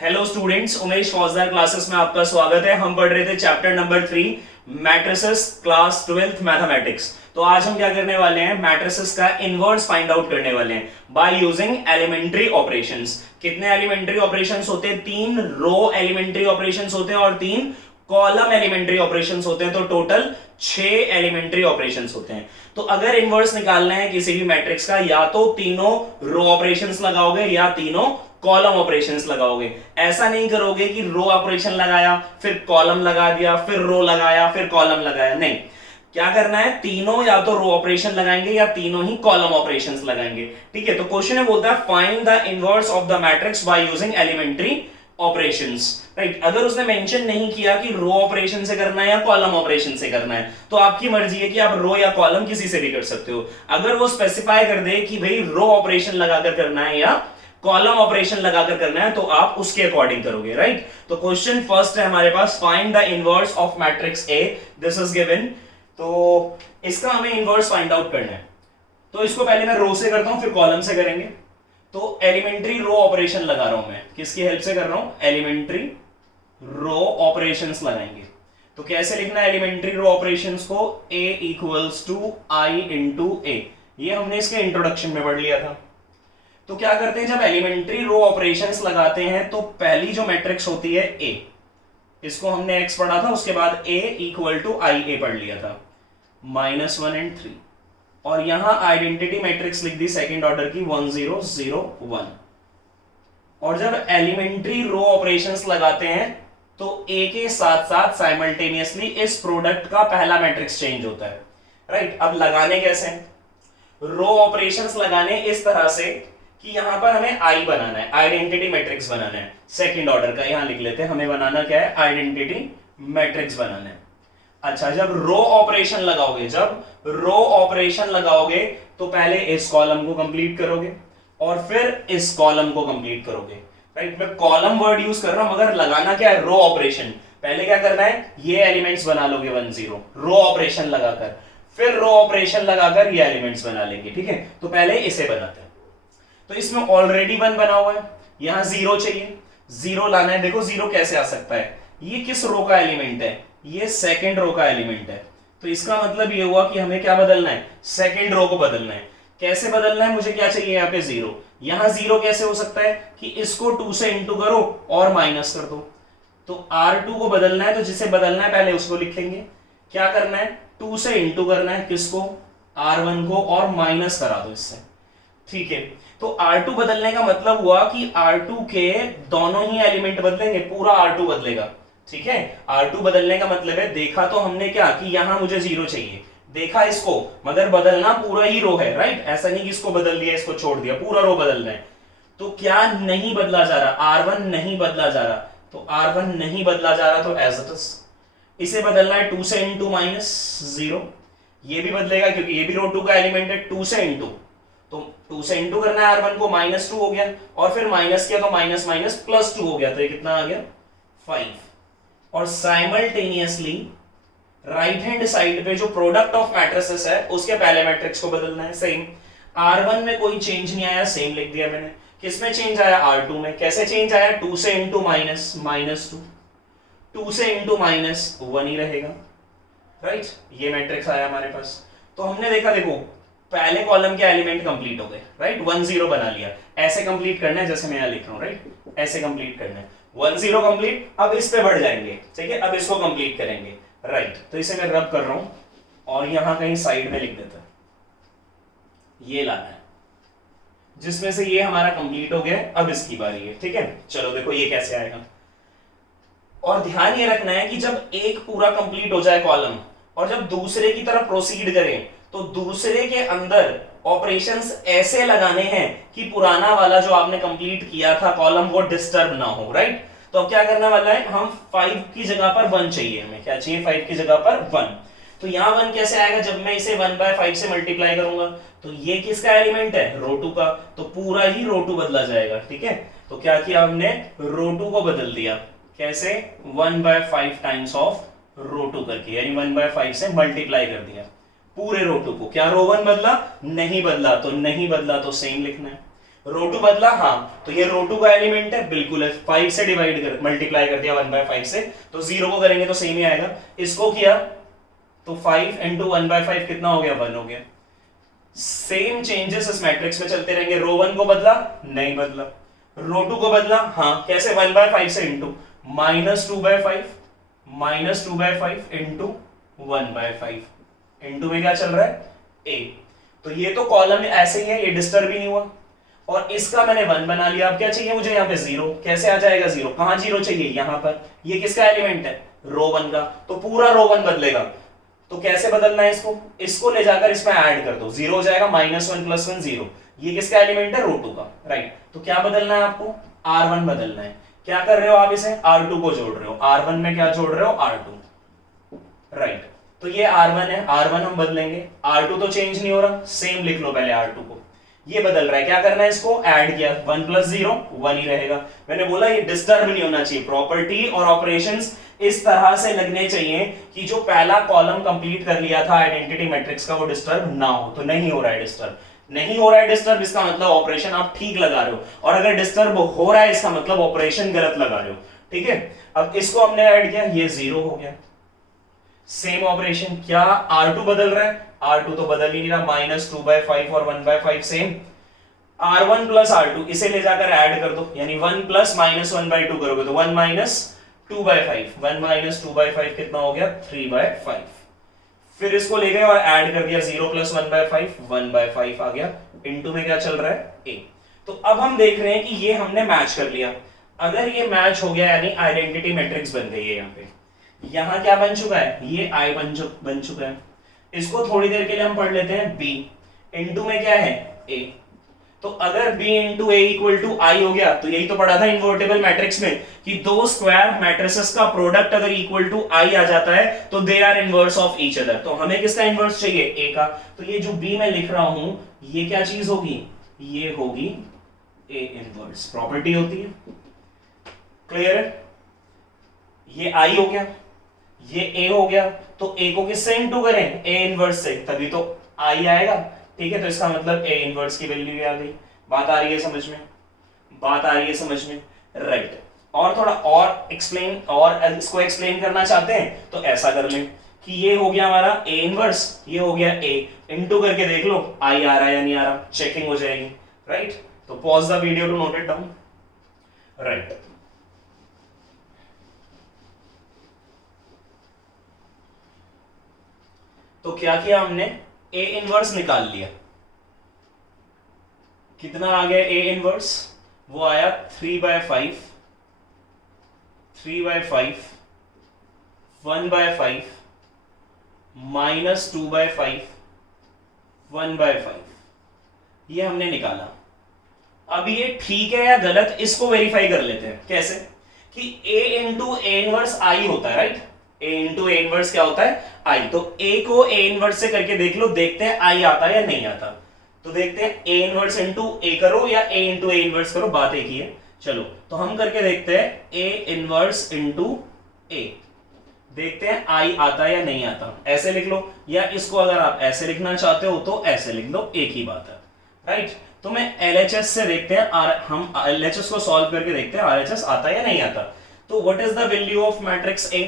Hello students, Umesh फौजदार classes में आपका स्वागत है। हम पढ़ रहे थे chapter number 3 matrices, class 12th mathematics. तो आज हम क्या करने वाले हैं, मैट्रिसेस का इनवर्स फाइंड आउट करने वाले हैं बाय यूजिंग एलिमेंट्री ऑपरेशंस। कितने एलिमेंट्री ऑपरेशंस होते हैं? 3 रो एलिमेंट्री ऑपरेशंस होते हैं और 3 कॉलम एलिमेंट्री ऑपरेशंस होते हैं। तो टोटल 6 एलिमेंट्री ऑपरेशंस होते हैं। तो अगर इनवर्स निकालना है किसी भी मैट्रिक्स का, या तो तीनों रो ऑपरेशंस लगाओगे या तीनों कॉलम ऑपरेशंस लगाओगे। ऐसा नहीं करोगे कि रो ऑपरेशन लगाया फिर कॉलम लगा दिया फिर रो लगाया फिर कॉलम लगाया। नहीं, क्या करना है, तीनों या तो रो ऑपरेशन लगाएंगे या तीनों ही कॉलम ऑपरेशंस लगाएंगे। ठीक है, तो क्वेश्चन में बोलता है find the inverse of the matrix by using elementary operations. Right, अगर उसने मेंशन नहीं किया कि रो ऑपरेशन से करना है या कॉलम ऑपरेशन से करना है, तो आपकी मर्जी है कि आप रो या कॉलम किसी से भी कर सकते हो। अगर वो स्पेसिफाई कर दे कि भाई रो ऑपरेशन लगाकर करना है या कॉलम ऑपरेशन लगाकर करना है, तो आप उसके अकॉर्डिंग करोगे। राइट, तो क्वेश्चन फर्स्ट है हमारे पास, find the inverse of matrix A, this is given. तो इसका हमें इनवर्स फाइंड आउट करना है। तो इसको पहले मैं रो से करता हूं, फिर कॉलम से करेंगे। तो एलिमेंट्री रो ऑपरेशन लगा रहा हूं मैं, किसकी हेल्प से कर रहा हूं? एलिमेंट्री रो ऑपरेशंस लगाएंगे। तो कैसे लिखना है एलिमेंट्री रो ऑपरेशंस को? a equals to I into A. ये हमने इसके इंट्रोडक्शन में पढ़ लिया था। तो क्या करते हैं, जब एलिमेंट्री रो ऑपरेशंस लगाते हैं तो पहली जो मैट्रिक्स होती है a, इसको हमने x पढ़ा था, उसके बाद a इक्वल टू आई ए पढ़ लिया था, -1 और 3। और यहां आइडेंटिटी मैट्रिक्स लिख दी सेकंड ऑर्डर की 1 0 0 1। और जब एलिमेंट्री रो ऑपरेशंस लगाते हैं तो a के साथ साथ साइमल्टेनियसली इस प्रोडक्ट का पहला मैट्रिक्स चेंज होता है। राइट, अब लगाने कैसे? रो ऑपरेशंस लगाने इस तरह से कि यहां पर हमें आई बनाना है, आइडेंटिटी मैट्रिक्स बनाना है सेकंड ऑर्डर का। यहां लिख लेते हैं, हमें बनाना क्या है? आइडेंटिटी मैट्रिक्स बनाना है। अच्छा, जब रो ऑपरेशन लगाओगे तो पहले इस कॉलम को कंप्लीट करोगे और फिर इस कॉलम को कंप्लीट करोगे। राइट, मैं कॉलम वर्ड यूज कर रहा हूं मगर लगाना क्या है? Row operation. पहले क्या करना है, ये एलिमेंट्स बना लोगे 1 0 रो ऑपरेशन लगाकर, फिर रो ऑपरेशन लगाकर ये एलिमेंट्स बना लेंगे। ठीक है, तो पहले इसे बनाते हैं। तो इसमें ऑलरेडी 1 बना हुआ है, यहां 0 चाहिए, 0 लाना है। देखो 0 कैसे आ सकता है, ये किस रो का एलिमेंट है? ये सेकंड रो का एलिमेंट है। तो इसका मतलब ये हुआ कि हमें क्या बदलना है? सेकंड रो को बदलना है। कैसे बदलना है? मुझे क्या चाहिए यहाँ पे? 0। यहां 0 कैसे हो सकता है कि इसको 2 से इंटू करो और माइनस कर दो। तो R2 को बदलना है, तो जिसे बदलना है पहले उसको लिखेंगे। क्या करना है? 2 से इंटू करना है, किसको? R1 को, और माइनस करा दो इससे। ठीक है, तो R2 बदलने का मतलब हुआ कि R2 के दोनों ही एलिमेंट बदलेंगे, पूरा R2 बदलेगा। ठीक है, R2 बदलने का मतलब है, देखा तो हमने क्या कि यहां मुझे 0 चाहिए, देखा इसको, मगर बदलना पूरा ही रो है। राइट, ऐसा नहीं कि इसको बदल दिया इसको छोड़ दिया, पूरा रो बदलना है। तो क्या नहीं बदला जा रहा? R1 नहीं बदला जा रहा। तो R1 नहीं बदला जा रहा तो एज इट इज। इसे बदलना है 2 से इंटू -0, ये भी बदलेगा क्योंकि ये भी रो 2 का एलिमेंट है। 2 से इंटू, तो 2 से इंटू करना है R1 को, -2 हो गया, और फिर माइनस किया तो माइनस माइनस प्लस 2 हो गया, तो ये कितना आ गया? 5। और साइमल्टेनियसली राइट हैंड साइड पे जो प्रोडक्ट ऑफ मैट्रिसेस है उसके पहले मैट्रिक्स को बदलना है। सेम, R1 में कोई चेंज नहीं आया, सेम लिख दिया मैंने। किसमें चेंज आया? R2 में। कैसे चेंज आया? 2 से इंटू -2, 2 से इंटू -1 ही रहेगा। राइट, ये मैट्रिक्स आया हमारे पास। तो हमने देखा, देखो पहले कॉलम के एलिमेंट कंप्लीट हो गए। राइट, 1 0 बना लिया। ऐसे कंप्लीट करना है जैसे मैं यहां लिख रहा हूं। राइट, ऐसे कंप्लीट करना है, 1 0 कंप्लीट। अब इस पे बढ़ जाएंगे। ठीक है, अब इसको कंप्लीट करेंगे। राइट, तो इसे मैं रब कर रहा हूं और यहां कहीं साइड में लिख देता है, ये लाना है, जिसमें से ये हमारा कंप्लीट हो गया। अब इसकी बारी है। ठीक है, चलो देखो ये कैसे आएगा। और ध्यान ये रखना है कि जब एक पूरा कंप्लीट हो जाए कॉलम और जब दूसरे की तरफ प्रोसीड करें तो दूसरे के अंदर ऑपरेशंस ऐसे लगाने हैं कि पुराना वाला जो आपने कंप्लीट किया था कॉलम वो डिस्टर्ब ना हो। राइट, तो अब क्या करने वाला है, हम 5 की जगह पर 1 चाहिए। हमें क्या चाहिए? 5 की जगह पर 1। तो यहां 1 कैसे आएगा? जब मैं इसे 1/5 से मल्टीप्लाई करूंगा तो ये किसका एलिमेंट है? रो 2 का, तो पूरा ही रो 2 बदला जाएगा। ठीक है, तो क्या किया हमने? रो 2 को बदल दिया। कैसे? 1/5 टाइम्स ऑफ रो 2 करके, यानी 1/5 से मल्टीप्लाई कर दिया पूरे रो 2 को। क्या रो 1 बदला? नहीं बदला, तो नहीं बदला तो सेम लिखना है। रो टू बदला, हाँ, तो ये रो टू का एलिमेंट है, बिल्कुल है, 5 से डिवाइड कर मल्टीप्लाई कर दिया 1/5 से, तो 0 को करेंगे तो सेम ही आएगा। इसको किया तो 5 इंटू 1/5 कितना हो गया, 1 हो गया। सेम चेंजेस इस मैट्रिक्स में चलते रहेंगे। रो 1 को बदला, नहीं बदला। रो 2 को बदला, हाँ, कैसे, 1/5 से इंटू -2/5 -2/5 इंटू 1/5 इंटू में क्या चल रहा है, a। तो ये तो कॉलम ऐसे ही है, ये डिस्टर्ब ही नहीं हुआ, और इसका मैंने 1 बना लिया। अब क्या चाहिए मुझे, यहाँ पे 0, कैसे आ जाएगा 0, कहां 0 चाहिए, यहां पर। ये किसका एलिमेंट है, रो 1 का, तो पूरा रो 1 बदलेगा। तो कैसे बदलना है इसको, इसको ले जाकर इसमें ऐड कर दो, 0 हो जाएगा, -1 + 1 0। ये किसका एलिमेंट है, रो 2 का, राइट। तो क्या बदलना है आपको, R1 बदलना है। क्या कर रहे हो आप, इसे R2 को जोड़ रहे हो, R1 में क्या जोड़ रहे हो, R2, राइट। तो ये R1 है, R1 हम बदलेंगे, R2 तो चेंज नहीं हो रहा, सेम लिख लो पहले R2 को। ये बदल रहा है, क्या करना है, इसको ऐड किया, 1 + 0 1 ही रहेगा। मैंने बोला ये डिस्टर्ब नहीं होना चाहिए, प्रॉपर्टी और ऑपरेशंस इस तरह से लगने चाहिए कि जो पहला कॉलम कंप्लीट कर लिया था आइडेंटिटी मैट्रिक्स का वो डिस्टर्ब ना हो। तो नहीं हो रहा है डिस्टर्ब, नहीं हो रहा है डिस्टर्ब, इसका मतलब ऑपरेशन आप ठीक लगा रहे हो, और अगर डिस्टर्ब हो रहा है इसका मतलब ऑपरेशन गलत लगा रहे हो, ठीक है। अब इसको हमने ऐड किया, ये 0 हो गया। सेम ऑपरेशन, क्या R2 बदल रहा है, R2 तो बदल ही नहीं रहा, -2/5 और 1/5 सेम। R1 + R2 इसे ले जाकर ऐड कर दो, यानी 1 + -1/2 करोगे तो 1 - 2/5, 1 - 2/5 कितना हो गया, 3/5। फिर इसको ले गए और ऐड कर दिया, 0 + 1/5 1/5 आ गया, इनटू में क्या चल रहा है, a। तो अब हम देख रहे हैं कि ये हमने मैच कर लिया। अगर ये मैच हो गया यानी आइडेंटिटी मैट्रिक्स बन गई है। यहाँ पे यहां क्या बन चुका है, ये I बन चुका है। इसको थोड़ी देर के लिए हम पढ़ लेते हैं, b इनटू में क्या है, a। तो अगर b इंटू a = I हो गया, तो यही तो पढ़ा था इन्वर्टेबल मैट्रिक्स में कि दो स्क्वायर मैट्रिसेस का प्रोडक्ट अगर इक्वल टू I आ जाता है तो they are inverse of each other. तो हमें किसका इनवर्स चाहिए, a का। तो ये जो b मैं लिख रहा हूं ये क्या चीज होगी, ये होगी a इनवर्स, प्रॉपर्टी होती है, क्लियर है। ये I हो गया, ये a हो गया, तो a को किससे इनटू करें, a इनवर्स से, तभी तो I आएगा, ठीक है। तो इसका मतलब a इनवर्स की वैल्यू भी आ गई। बात आ रही है समझ में, बात आ रही है समझ में, राइट। और थोड़ा और एक्सप्लेन, और इसको एक्सप्लेन करना चाहते हैं तो ऐसा कर लें कि ये हो गया हमारा a इनवर्स, ये हो गया a, इनटू करके देख लो I आ रहा है या नहीं आ रहा, चेकिंग हो जाएगी, राइट। तो pause the video to note it down, right. तो क्या किया हमने, a इनवर्स निकाल लिया, कितना आ गया a इनवर्स, वो आया 3/5 3/5 1/5 -2/5 1/5, ये हमने निकाला। अब ये ठीक है या गलत, इसको वेरीफाई कर लेते हैं। कैसे, कि a into a inverse I होता है, right. a into a inverse क्या होता है, I। तो a को a इनवर्स से करके देख लो, देखते हैं I आता है या नहीं आता। तो देखते हैं a इनवर्स इंटू a करो या a इंटू a इनवर्स करो, बात एक ही है। चलो तो हम करके देखते हैं a इनवर्स इंटू a, देखते हैं I आता है या नहीं आता। ऐसे लिख लो, या इसको अगर आप ऐसे लिखना चाहते हो तो ऐसे लिख लो, एक ही बात है, राइट। तो मैं LHS से देखते हैं, हम LHS को सॉल्व करके देखते हैं RHS आता है या नहीं आता। तो what is the value of matrix A,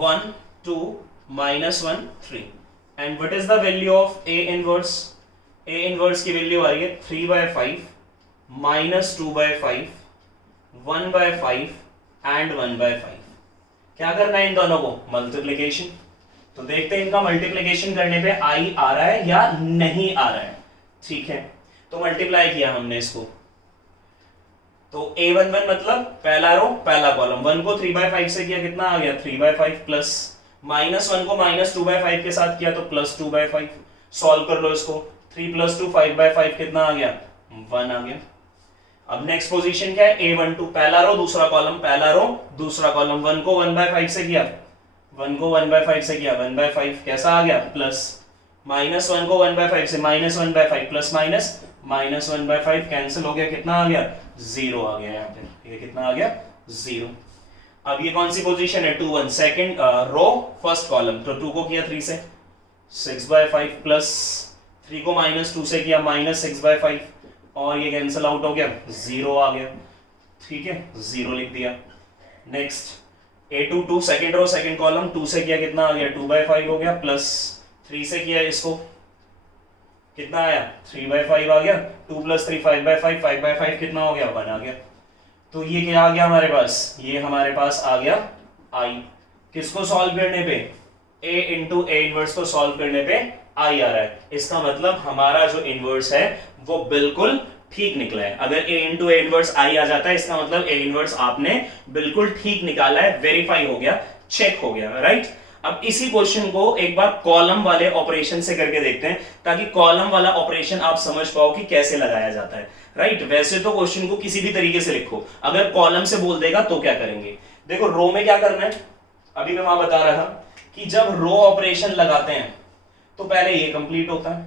1 2 -1 3, and what is the value of A inverse, A inverse की वैल्यू आ रही है 3/5 -2/5 1/5 एंड 1/5। क्या करना है इन दोनों को, मल्टीप्लिकेशन। तो देखते हैं इनका मल्टीप्लिकेशन करने पे I आ रहा है या नहीं आ रहा है, ठीक है। तो मल्टीप्लाई किया हमने इसको, तो A11 मतलब पहला रो पहला कॉलम, 1 को 3/5 से किया, कितना आ गया 3/5 प्लस -1 को -2/5 के साथ किया तो +2/5। सॉल्व कर लो इसको, 3 + 2 5/5 कितना आ गया, 1 आ गया। अब नेक्स्ट पोजीशन क्या है, A12 पहला रो दूसरा कॉलम, पहला रो दूसरा कॉलम, 1 को 1/5 से किया, 1 को 1/5 से किया 1/5 कैसा आ गया, प्लस -1 को 1/5 से -1/5 प्लस -1/5 कैंसिल हो गया, कितना आ गया 0 आ गया। यहाँ पे ये कितना आ गया 0। अब ये कौन सी पोजीशन है, 2 1 सेकंड रो फर्स्ट कॉलम, तो 2 को किया 3 से 6/5 प्लस 3 को -2 से किया -6/5 और ये कैंसिल आउट हो गया, 0 आ गया, ठीक है, 0 लिख दिया। Next A2 2 second row second column, 2 से किया कितना आ गया, 2/5 हो गया, प्लस 3 से किया इसको कितना आया, 3/5 आ गया, 2 + 3 5/5, 5/5 कितना हो गया, 1 आ गया। तो ये क्या आ गया हमारे पास, ये हमारे पास आ गया I। किसको सॉल्व करने पे, A इंटू A इनवर्स को सॉल्व करने पे I आ रहा है। इसका मतलब हमारा जो इनवर्स है वो बिल्कुल ठीक निकला है। अगर A into A inverse I आ जाता है, इसका मतलब A इनवर्स आपने बिल्कुल ठीक निकाला है, वेरीफाई हो गया, चेक हो गया, राइट। अब इसी क्वेश्चन को एक बार कॉलम वाले ऑपरेशन से करके देखते हैं, ताकि कॉलम वाला ऑपरेशन आप समझ पाओ कि कैसे लगाया जाता है, राइट। वैसे तो क्वेश्चन को किसी भी तरीके से लिखो, अगर कॉलम से बोल देगा तो क्या करेंगे। देखो रो में क्या करना है, अभी मैं वहां बता रहा था कि जब रो ऑपरेशन लगाते हैं तो पहले ये कंप्लीट होता है,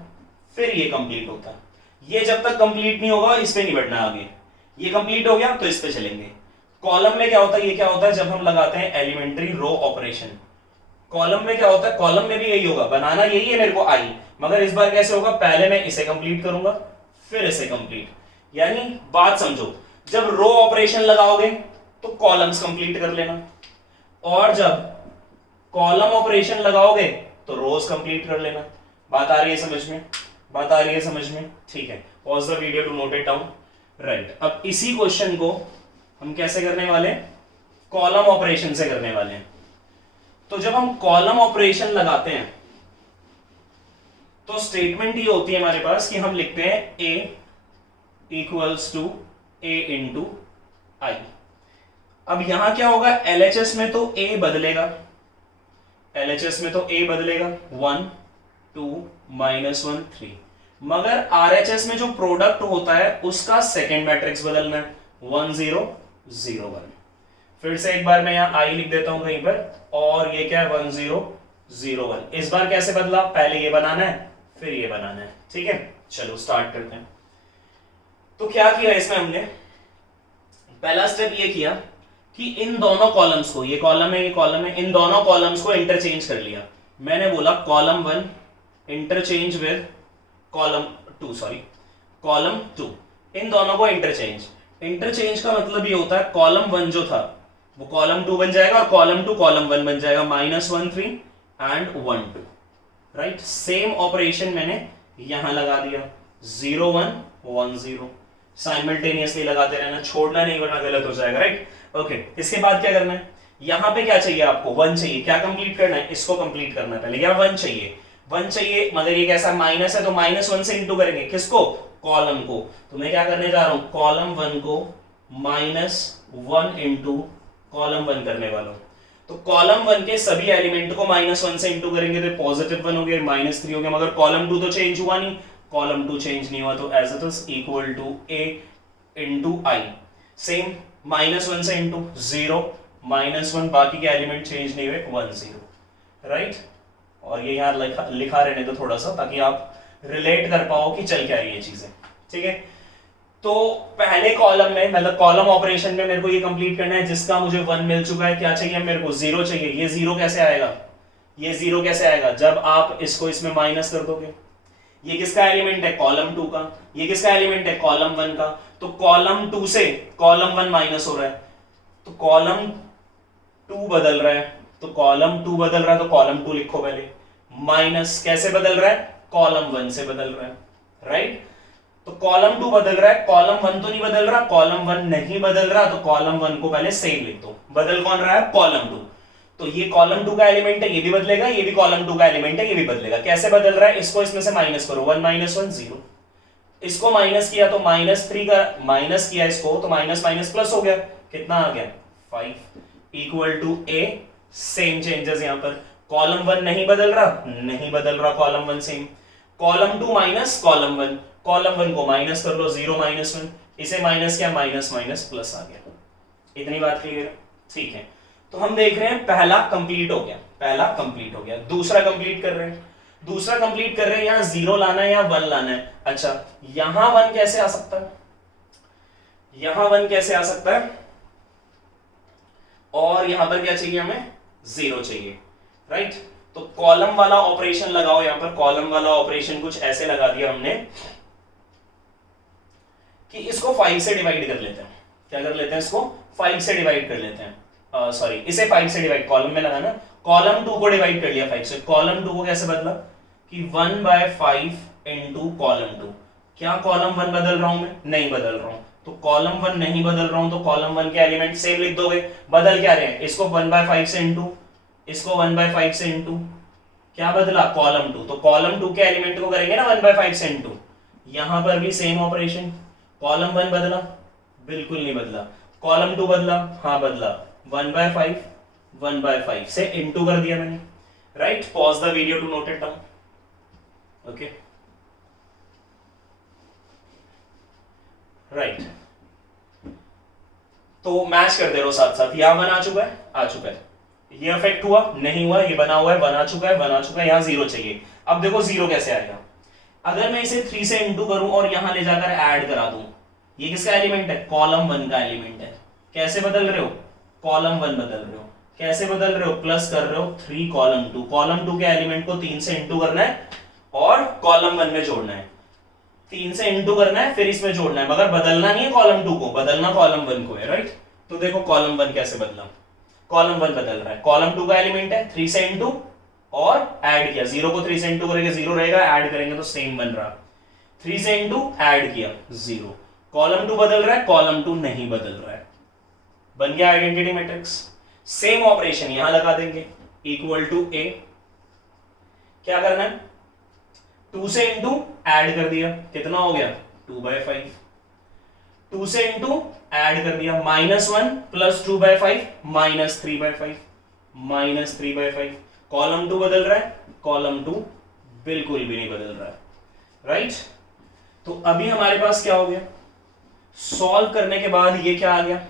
फिर ये कंप्लीट होता है। ये जब तक कंप्लीट नहीं होगा इस पे नहीं बढ़ना आगे, ये कंप्लीट हो गया तो इस पे चलेंगे। कॉलम में क्या होता है, ये क्या होता है, जब हम लगाते हैं एलिमेंट्री रो ऑपरेशन, कॉलम में क्या होता है, कॉलम में भी यही होगा, बनाना यही है मेरे को I, मगर इस बार कैसे होगा, पहले मैं इसे कंप्लीट करूंगा फिर इसे कंप्लीट। यानी बात समझो, जब रो ऑपरेशन लगाओगे तो कॉलम्स कंप्लीट कर लेना, और जब कॉलम ऑपरेशन लगाओगे तो रोज कंप्लीट कर लेना। बात आ रही है समझ में, बात आ रही है समझ में, ठीक है। Pause the video to note it down, right. अब इसी क्वेश्चन को हम कैसे करने वाले, कॉलम ऑपरेशन से करने वाले हैं। तो जब हम कॉलम ऑपरेशन लगाते हैं तो स्टेटमेंट ये होती है हमारे पास कि हम लिखते हैं A equals to A into I। अब यहां क्या होगा, LHS में तो A बदलेगा, LHS में तो A बदलेगा 1 2 -1 3, मगर RHS में जो प्रोडक्ट होता है उसका सेकेंड मैट्रिक्स बदलना है 1 0 0 1। फिर से एक बार मैं यहां I लिख देता हूं कहीं पर, और ये क्या है 1 0 0 1। इस बार कैसे बदला, पहले ये बनाना है फिर ये बनाना है, ठीक है। चलो स्टार्ट करते हैं। तो क्या किया इसमें हमने, पहला स्टेप ये किया कि इन दोनों कॉलम्स को, ये कॉलम है ये कॉलम है, इन दोनों कॉलम्स को इंटरचेंज कर लिया। मैंने बोला column 1 interchange with column 2, sorry column 2, इन दोनों को इंटरचेंज। इंटरचेंज का मतलब ये होता है कॉलम 1 जो था वो कॉलम 2 बन जाएगा और कॉलम 2 कॉलम 1 बन जाएगा, -1 3 एंड 1 2, राइट। सेम ऑपरेशन मैंने यहां लगा दिया 0 1 1 0, साइमल्टेनियसली लगाते रहना, छोड़ना नहीं वरना गलत हो जाएगा, राइट। ओके, इसके बाद क्या करना है, यहां पे क्या चाहिए आपको, 1 चाहिए। क्या कंप्लीट करना है, इसको कंप्लीट करना है पहले। क्या 1 चाहिए, 1 चाहिए, मगर ये कैसा माइनस है तो -1 से इंटू करेंगे, किसको, कॉलम को। तो मैं क्या करने जा रहा हूं, कॉलम 1 को -1 इंटू कॉलम 1 करने वाला हूं। तो कॉलम 1 के सभी एलिमेंट को -1 से इंटू करेंगे तो पॉजिटिव 1 हो गया, -3 हो गया, मगर कॉलम 2 तो चेंज हुआ नहीं, कॉलम 2 चेंज नहीं हुआ, तो as it is equal to A into I। Same -1 से इंटू 0 -1, बाकी के एलिमेंट चेंज नहीं हुए 1 0, राइट। और ये यहाँ लिखा रहने दो थोड़ा सा, ताकि आप रिलेट कर पाओ कि चल क्या रही है चीजें, ठीक है। तो पहले कॉलम में, मतलब कॉलम ऑपरेशन में मेरे को ये कंप्लीट करना है, जिसका मुझे 1 मिल चुका है। क्या चाहिए मेरे को, 0 चाहिए। ये 0 कैसे आएगा, ये 0 कैसे आएगा, जब आप इसको इसमें माइनस कर दोगे। ये किसका एलिमेंट है, कॉलम 2 का। ये किसका एलिमेंट है, कॉलम 1 का। तो कॉलम 2 से कॉलम 1 माइनस हो रहा है, तो कॉलम 2 बदल रहा है, तो कॉलम 2 बदल रहा है तो कॉलम 2 लिखो पहले। माइनस कैसे बदल रहा है, कॉलम 1 से बदल रहा है, राइट। तो कॉलम 2 बदल रहा है, कॉलम 1 तो नहीं बदल रहा, कॉलम 1 नहीं बदल रहा, तो कॉलम 1 को पहले सेम लिख दो। बदल कौन रहा है, कॉलम 2। तो ये कॉलम 2 का एलिमेंट है, ये भी बदलेगा, ये भी कॉलम 2 का एलिमेंट है, ये भी बदलेगा। कैसे बदल रहा है, इसको इसमें से माइनस करो, 1 -1 0, इसको माइनस किया तो -3 का माइनस किया इसको, तो माइनस माइनस प्लस हो गया, कितना आ गया 5 equal to A। Same changes यहां पर, कॉलम 1 नहीं बदल रहा, नहीं बदल रहा column 1 same, column 2 minus column 1, column 1 को माइनस कर लो 0 -1, इसे माइनस किया माइनस माइनस प्लस आ गया। इतनी बात क्लियर है, ठीक है। तो हम देख रहे हैं पहला कंप्लीट हो गया, पहला कंप्लीट हो गया। दूसरा कंप्लीट कर रहे हैं, दूसरा कंप्लीट कर रहे हैं, यहां 0 लाना है या 1 लाना है। अच्छा, यहां 1 कैसे आ सकता है, यहां 1 कैसे आ सकता है, और यहां पर क्या चाहिए हमें, 0 चाहिए, राइट। तो कॉलम वाला ऑपरेशन लगाओ, यहां पर कॉलम वाला ऑपरेशन कुछ ऐसे लगा दिया हमने कि इसको 5 से डिवाइड कर लेते हैं। क्या कर लेते हैं? इसको 5 से डिवाइड कर लेते हैं। सॉरी, इसे 5 से डिवाइड, कॉलम में लगाना, कॉलम 2 को डिवाइड कर लिया 5 से। कॉलम 2 को कैसे बदला कि 1/5 इनटू कॉलम 2। क्या कॉलम 1 बदल रहा हूं मैं? नहीं बदल रहा हूं। तो कॉलम 1 नहीं बदल रहा हूं तो कॉलम 1 के एलिमेंट सेम लिख दोगे। बदल क्या रहे हैं? इसको 1/5 से इनटू, इसको 1/5 से इनटू, क्या बदला? कॉलम 2। तो कॉलम 2 के एलिमेंट को करेंगे ना 1/5 से इनटू। यहां पर भी सेम ऑपरेशन। कॉलम 1 बदला? बिल्कुल नहीं बदला। कॉलम 2 बदला? हाँ बदला। 1/5 से इनटू कर दिया मैंने। Right, pause the video to note it down. Okay, right, तो मैच करते रहो साथ साथ। यहां 1 आ चुका है, आ चुका है। ये इफेक्ट हुआ? नहीं हुआ। ये बना हुआ है, बना चुका है, बना चुका है। यहां 0 चाहिए। अब देखो 0 कैसे आएगा? अगर मैं इसे 3 से इंटू करूं और यहां ले जाकर ऐड करा दूं, ये किसका एलिमेंट है? कॉलम 1 का एलिमेंट है। कैसे बदल रहे हो? कॉलम 1 बदल रहे हो। कैसे बदल रहे हो? प्लस कर रहे हो 3 कॉलम 2। कॉलम 2 के एलिमेंट को 3 से इंटू करना है और कॉलम 1 में जोड़ना है। 3 से इंटू करना है, फिर इसमें जोड़ना है, मगर बदलना नहीं है कॉलम 2 को, बदलना कॉलम 1 को है। राइट, तो देखो कॉलम 1 कैसे बदला। कॉलम 1 बदल रहा है, कॉलम 2 का एलिमेंट है, 3 से इंटू और ऐड किया। 0 को 3 से इंटू करेंगे 0 रहेगा, ऐड करेंगे तो सेम बन रहा। 3 से इंटू, ऐड किया 0। कॉलम 2 बदल रहा है, कॉलम 2 नहीं बदल रहा है। बन गया आइडेंटिटी मैट्रिक्स। सेम ऑपरेशन यहां लगा देंगे, इक्वल टू ए। क्या करना है? 2 से इंटू, ऐड कर दिया, कितना हो गया? 2/5। 2 से इंटू, ऐड कर दिया, -1 प्लस 2/5 -3/5, -3/5। कॉलम 2 बदल रहा है, कॉलम 2 बिल्कुल भी नहीं बदल रहा है। राइट, तो अभी हमारे पास क्या हो गया? सॉल्व करने के बाद ये क्या आ गया?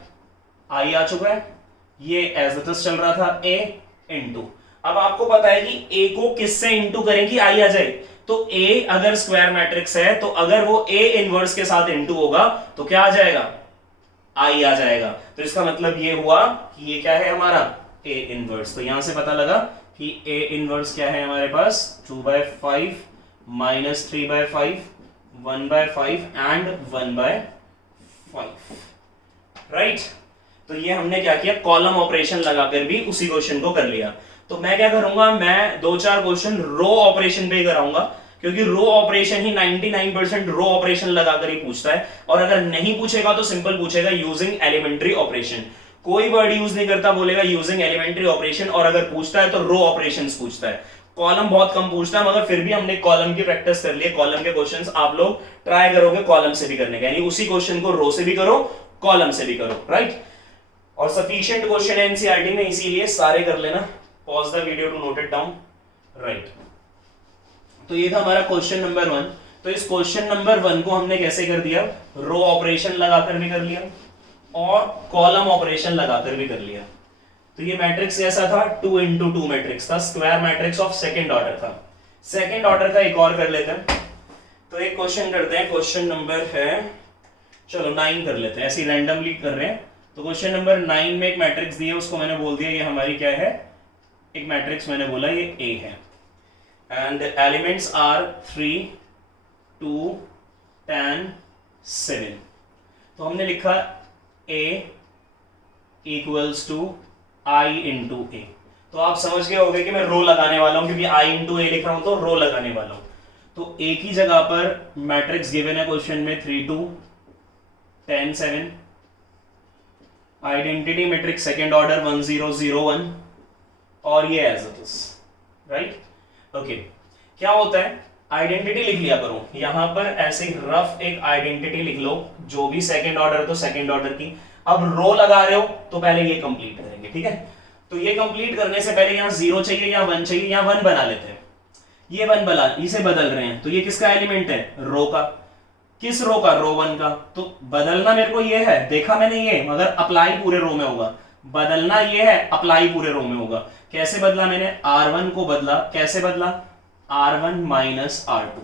आई आ चुका है। ये एज इट इज चल रहा था a इंटू। अब आपको पता है कि a को किससे इंटू करें कि आई आ जाए? तो a अगर स्क्वायर मैट्रिक्स है तो अगर वो a इनवर्स के साथ इंटू होगा तो क्या आ जाएगा? आई आ जाएगा। तो इसका मतलब ये हुआ कि ये क्या है हमारा? a inverse. तो यहां से पता लगा कि a इनवर्स क्या है हमारे पास? 2/5 -3/5 1/5 एंड 1/5। राइट, तो ये हमने क्या किया? कॉलम ऑपरेशन लगाकर भी उसी क्वेश्चन को कर लिया। तो मैं क्या करूंगा? मैं 2-4 क्वेश्चन रो ऑपरेशन पे कराऊंगा, क्योंकि रो ऑपरेशन ही 99% रो ऑपरेशन लगाकर ही पूछता है। और अगर नहीं पूछेगा तो सिंपल पूछेगा यूजिंग एलिमेंट्री ऑपरेशन। कोई वर्ड यूज नहीं करता, बोलेगा यूजिंग एलिमेंट्री ऑपरेशन। और अगर पूछता है तो रो ऑपरेशंस पूछता है। कॉलम बहुत कम पूछता है, मगर फिर भी हमने कॉलम की प्रैक्टिस कर ली है। कॉलम के क्वेश्चंस आप लोग ट्राई करोगे कॉलम से भी करने का, यानी उसी क्वेश्चन को रो से भी करो, कॉलम से भी करो। राइट, और सफिशिएंट क्वेश्चन है एनसीईआरटी में, इसीलिए सारे कर लेना। Pause the video to note it down. Right, तो ये था हमारा क्वेश्चन नंबर 1। तो इस क्वेश्चन नंबर 1 को हमने कैसे कर दिया? रो ऑपरेशन लगाकर भी कर लिया और कॉलम ऑपरेशन लगाकर भी कर लिया। तो ये मैट्रिक्स कैसा था? 2 into 2 मैट्रिक्स था, square matrix of second order था। सेकंड ऑर्डर का एक और कर लेते हैं। तो एक क्वेश्चन करते हैं, क्वेश्चन नंबर है, चलो 9 कर लेते हैं, ऐसे रैंडमली कर रहे हैं। तो क्वेश्चन नंबर 9 में एक मैट्रिक्स दिया, उसको मैंने बोल दिया ये हमारी क्या है? एक मैट्रिक्स मैंने बोला ये A है। And elements are 3 2 10 7। तो हमने लिखा A equals to I into A। तो आप समझ गए होंगे कि मैं रो लगाने वाला हूं, क्योंकि I इंटू A लिख रहा हूं तो रो लगाने वाला हूं। तो एक ही जगह पर मैट्रिक्स गिवन है क्वेश्चन में 3 2 10 7। आइडेंटिटी मैट्रिक्स सेकेंड ऑर्डर 1 0 0 1 और ये as it is. Right, okay. क्या होता है? आइडेंटिटी लिख लिया करो, यहां पर ऐसे रफ एक आइडेंटिटी लिख लो, जो भी सेकेंड ऑर्डर तो सेकेंड ऑर्डर की। अब रो लगा रहे हो तो पहले ये कंप्लीट करेंगे, ठीक है? तो ये कंप्लीट करने से पहले यहां 0 चाहिए या 1 चाहिए, या 1 बना लेते हैं। ये 1 बना, इसे बदल रहे हैं, तो ये किसका एलिमेंट है? रो का। किस रो का? रो 1 का। तो बदलना मेरे को ये है, देखा मैंने ये, मगर अप्लाई पूरे रो में होगा। बदलना ये है, अप्लाई पूरे रो में होगा। कैसे बदला मैंने? R1 को बदला। कैसे बदला? R1 minus R2।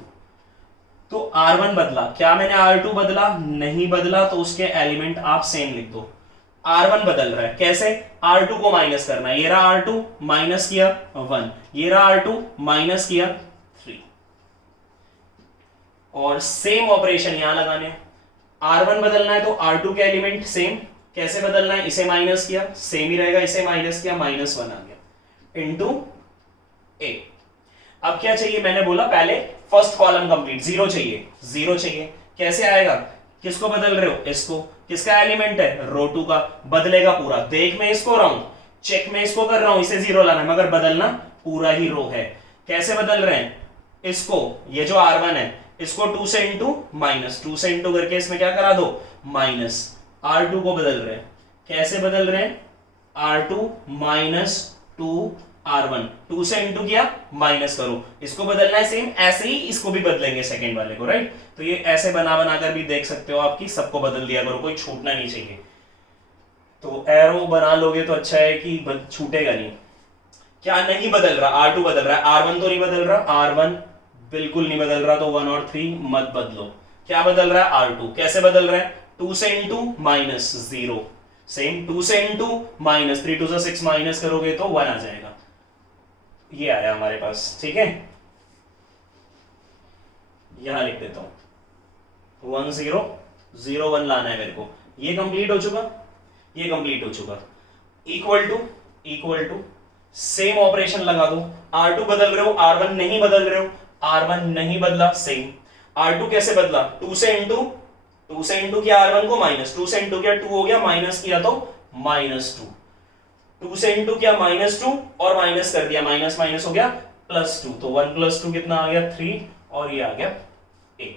तो R1 बदला, क्या मैंने R2 बदला? नहीं बदला, तो उसके एलिमेंट आप सेम लिख दो। R1 बदल रहा है, कैसे? R2 को माइनस करना है। ये रहा R2, माइनस किया 1, ये रहा R2, माइनस किया 3। और सेम ऑपरेशन यहां लगाने, R1 बदलना है तो R2 के एलिमेंट सेम, कैसे बदलना है, इसे माइनस किया सेम ही रहेगा, इसे माइनस किया -1 आ गया इनटू A। अब क्या चाहिए, मैंने बोला पहले फर्स्ट कॉलम कंप्लीट, जीरो चाहिए, जीरो चाहिए, कैसे आएगा, किसको बदल रहे हो, इसको, किसका एलिमेंट है, रो 2 का, बदलेगा पूरा, देख मैं इसको रहा हूं, चेक में इसको कर रहा हूं, इसे जीरो लाना है मगर बदलना पूरा ही रो है। कैसे बदल रहे हैं, इसको, ये जो R1 है इसको 2 से इंटू माइनस, 2 से इंटू करके इसमें क्या करा दो माइनस, R2 को बदल रहे हैं, कैसे बदल रहे हैं, R2 माइनस 2 R1, 2 से इंटू किया माइनस करो, इसको बदलना है सेम, ऐसे ही इसको भी बदलेंगे सेकंड वाले को, राइट। तो ये ऐसे बना बनाकर भी देख सकते हो आपकी, सबको बदल दिया करो, कोई छूटना नहीं चाहिए। तो एरो बना लोगे तो अच्छा है कि छूटेगा नहीं। क्या नहीं बदल रहा, R2 बदल रहा है, R1 तो नहीं बदल रहा, R1 बिल्कुल नहीं बदल रहा, तो 1 और 3 मत बदलो। क्या बदल रहा है, R2, कैसे बदल रहा है, 2 से इंटू माइनस 0, सेम 2 से इंटू माइनस 3 2 से 6 माइनस करोगे तो 1 आ जाएगा, ये आया हमारे पास, ठीक है। यहां लिख देता हूं 1 0 0 1 लाना है मेरे को, ये कंप्लीट हो चुका, ये कंप्लीट हो चुका, इक्वल टू सेम ऑपरेशन लगा दो, R2 बदल रहे हो, R1 नहीं बदल रहे हो, R1 नहीं बदला सेम, R2 कैसे बदला, 2 से इंटू किया R1 को माइनस, 2 से इंटू किया 2 हो गया, माइनस किया तो -2, 2 से इंटू किया -2 और माइनस कर दिया, माइनस माइनस हो गया +2, तो 1 + 2 कितना आ गया 3 और ये आ गया A,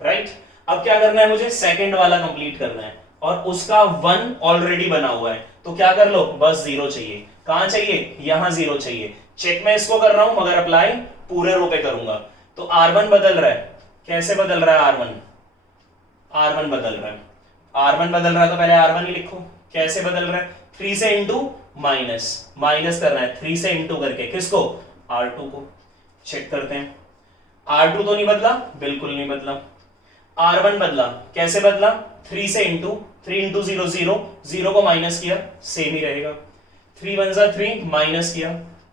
राइट। अब क्या करना है मुझे, सेकंड वाला कंप्लीट करना है और उसका 1 ऑलरेडी बना हुआ है, तो क्या कर लो, बस 0 चाहिए, कहां चाहिए, यहां 0 चाहिए, चेक में इसको कर रहा हूं मगर अप्लाई पूरे रो पे करूंगा। तो R1 बदल रहा है, कैसे बदल रहा है, R1 बदल रहा है, R1 बदल रहा है तो पहले R1 ही लिखो, कैसे बदल रहा है, 3 से इंटू माइनस करना है, 3 से इंटू करके किसको, R2 को, चेक करते हैं, R2 तो नहीं बदला, बिल्कुल नहीं बदला, R1 बदला, कैसे बदला, 3 से इंटू 3 इंटू 0 0 0 को माइनस किया, सेम ही रहेगा, 3 1 = 3 माइनस किया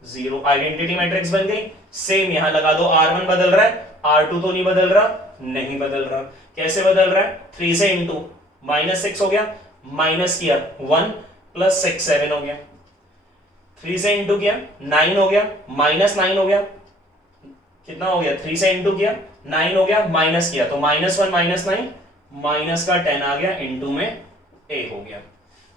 0, आइडेंटिटी मैट्रिक्स बन गई, सेम यहां लगा दो, R1 बदल रहा है, R2 तो नहीं बदल रहा, नहीं बदल रहा, कैसे बदल रहा है, 3 से इंटू -6 हो गया, माइनस किया 1 + 6 7 हो गया, 3 से इंटू किया 9 हो गया, -9 हो गया, कितना हो गया, 3 से इंटू किया 9 हो गया, माइनस किया तो -1 -9 माइनस का 10 आ गया, इंटू में A हो गया।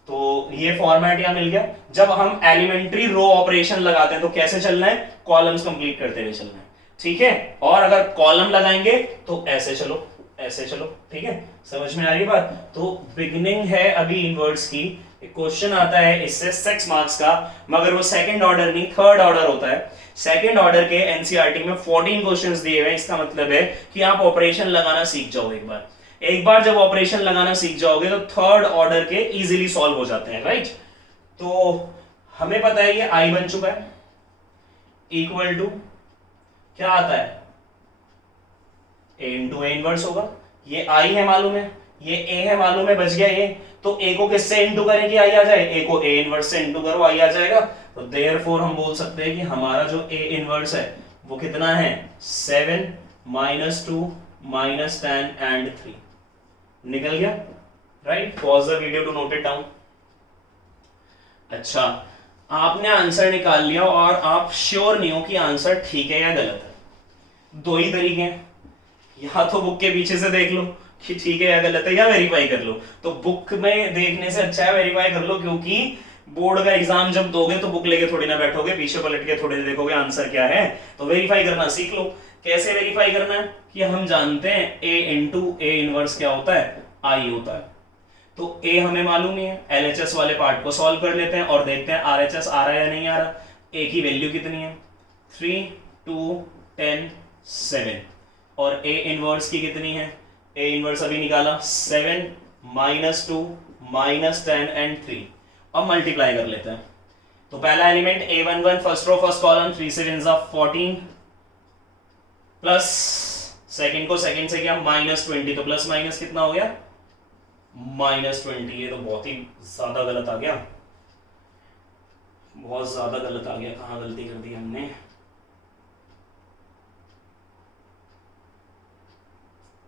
तो ये फॉर्मेट यहां मिल गया। जब हम एलिमेंट्री रो ऑपरेशन लगाते हैं तो कैसे चलना है, कॉलम्स कंप्लीट करते हुए चलना है, ठीक है। और अगर कॉलम लगाएंगे तो ऐसे चलो, ऐसे चलो, ठीक है, समझ में आ रही बात। तो बिगिनिंग है अभी वर्ड्स की, क्वेश्चन आता है इससे 6 मार्क्स का, मगर वो सेकंड ऑर्डर नहीं थर्ड ऑर्डर होता है। सेकंड ऑर्डर के एनसीईआरटी में 14 क्वेश्चंस दिए हुए हैं, इसका मतलब है कि आप ऑपरेशन लगाना सीख जाओ एक बार जब ऑपरेशन लगाना सीख जाओगे तो थर्ड ऑर्डर के इजीली सॉल्व हो जाते हैं, राइट। तो हमें पता है ये आई बन चुका है, इक्वल टू क्या आता है, a इंटू ए इनवर्स होगा, ये आई है मालूम है, ये ए है मालूम है, बच गया ये, तो ए को किससे इंटू करें कि आई आ जाए, ए को ए इनवर्स से इंटू करो आई आ जाएगा। तो देयरफॉर हम बोल सकते हैं कि हमारा जो ए इनवर्स है वो कितना है, 7 -2 -10 एंड 3 निकल गया, right. Pause the video to note it down. अच्छा, आपने आंसर निकाल लिया और आप श्योर नहीं हो कि आंसर ठीक है या गलत है। दो ही तरीके हैं, या तो बुक के पीछे से देख लो कि ठीक है या गलत है, या वेरीफाई कर लो। तो बुक में देखने से अच्छा है वेरीफाई कर लो, क्योंकि बोर्ड का एग्जाम जब दोगे तो बुक लेके थोड़ी ना बैठोगे, पीछे पलट के थोड़ी देखोगे आंसर क्या है। तो वेरीफाई करना सीख लो। कैसे वेरीफाई करना है कि हम जानते हैं a इंटू ए इनवर्स क्या होता है, आई होता है। तो a हमें मालूम ही है, LHS वाले पार्ट को सॉल्व कर लेते हैं और देखते हैं RHS आ रहा है या नहीं आ रहा। a की वैल्यू कितनी है, 3 2 10 7, और a इनवर्स की कितनी है, a इनवर्स अभी निकाला 7 -2 -10 एंड 3। अब मल्टीप्लाई कर लेते हैं। तो पहला element a11 first row first column 3 7 14 plus second को सेकंड से क्या -20, तो प्लस माइनस कितना हो गया -20। ये तो बहुत ही ज्यादा गलत आ गया, बहुत ज्यादा गलत आ गया। कहां गलती कर दी हमने,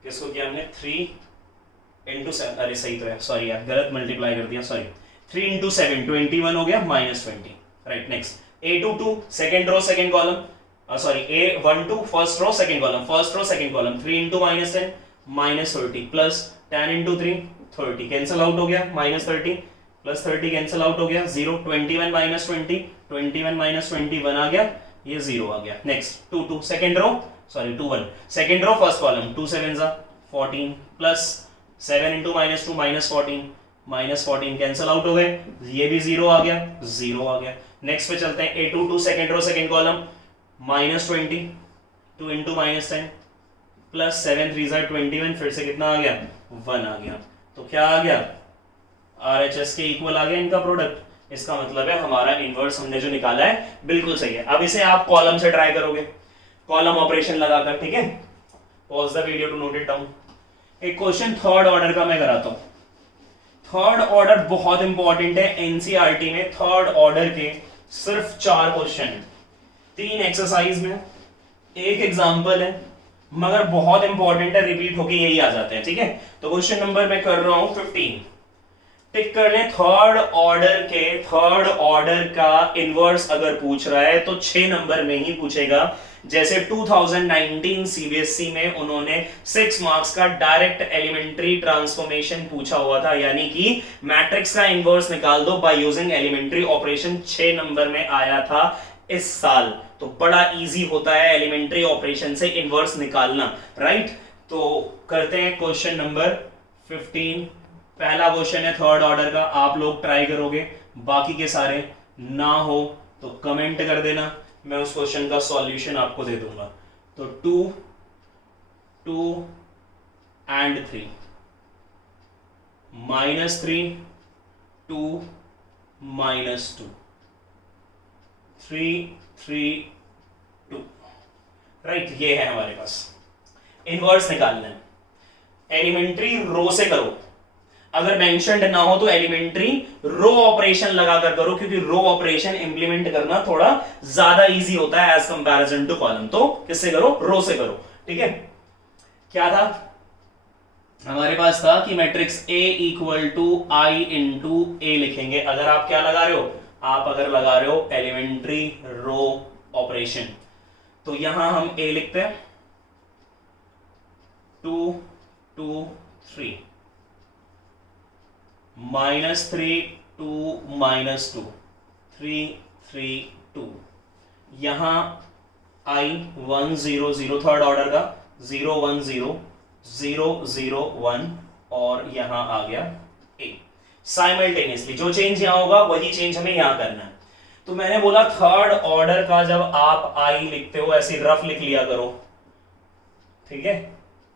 किसको किया हमने, 3 इंटू 7, अरे सही तो है, सॉरी यार गलत मल्टीप्लाई कर दिया, सॉरी 3 इंटू 7 21 हो गया -20, right. Next A22 second row second column, sorry A12 first row second column, first row second column 3 into -10 -30 plus 10 into 3 30 cancel out हो गया, -30 प्लस 30 कैंसिल आउट हो गया 0, 21 -20 21 -20 1 आ गया, ये 0 आ गया। Next 2 2 second row, sorry 2 1 second row first column 2 7 14 plus 7 into -2 -14 cancel out हो गए, ये भी 0 आ गया, 0 आ गया। नेक्स्ट पे चलते हैं A22 second row second column -20 2 into -10 plus 7 3 21, फिर से कितना आ गया 1 आ गया। तो क्या आ गया RHS के इक्वल आ गया इनका प्रोडक्ट। इसका मतलब है हमारा इनवर्स हमने जो निकाला है बिल्कुल सही है। अब इसे आप कॉलम से ट्राई करोगे, कॉलम ऑपरेशन लगाकर, ठीक है। Pause the video to note it down. एक क्वेश्चन थर्ड ऑर्डर का मैं कराता हूं। थर्ड ऑर्डर बहुत इंपॉर्टेंट है, एनसीईआरटी में थर्ड ऑर्डर के सिर्फ 4 क्वेश्चन है, 3 एक्सरसाइज में, एक एग्जाम्पल है, मगर बहुत इंपॉर्टेंट है, रिपीट होके यही आ जाते हैं, ठीक है। तो क्वेश्चन नंबर मैं कर रहा हूं 15, टिक कर लें। थर्ड ऑर्डर का इनवर्स अगर पूछ रहा है तो 6 नंबर में ही पूछेगा। जैसे 2019 सीबीएसई में उन्होंने 6 मार्क्स का डायरेक्ट एलिमेंट्री ट्रांसफॉर्मेशन पूछा हुआ था, यानी कि मैट्रिक्स का इनवर्स निकाल दो by using elementary operation, 6 number में आया था इस साल। तो बड़ा इजी होता है एलिमेंट्री ऑपरेशन से इनवर्स निकालना, राइट। तो करते हैं क्वेश्चन नंबर 15। पहला क्वेश्चन है थर्ड ऑर्डर का, आप लोग ट्राई करोगे, बाकी के सारे ना हो तो कमेंट कर देना, मैं उस क्वेश्चन का सॉल्यूशन आपको दे दूंगा। तो 2 2 and 3 -3 2 -2 3 3 2, राइट। ये है हमारे पास, इनवर्स निकालना है। एलिमेंट्री रो से करो, अगर मेंशन्ड ना हो तो एलिमेंट्री रो ऑपरेशन लगाकर करो, क्योंकि रो ऑपरेशन इंप्लीमेंट करना थोड़ा ज्यादा इजी होता है एज कंपैरिजन टू कॉलम। तो किससे करो, रो से करो, ठीक है। क्या था हमारे पास, था कि matrix A equal to I into A लिखेंगे। अगर आप क्या लगा रहे हो, आप अगर लगा रहे हो एलिमेंट्री रो ऑपरेशन, तो यहां हम A लिखते हैं 2 2 3 -3 2 -2 3 3 2, यहां I 1 0 0 थर्ड ऑर्डर का 0 1 0 0 0 1 और यहां आ गया A। साइमल्टेनियसली जो चेंज यहां होगा वही चेंज हमें यहां करना है। तो मैंने बोला थर्ड ऑर्डर का जब आप I लिखते हो ऐसे रफ लिख लिया करो, ठीक है,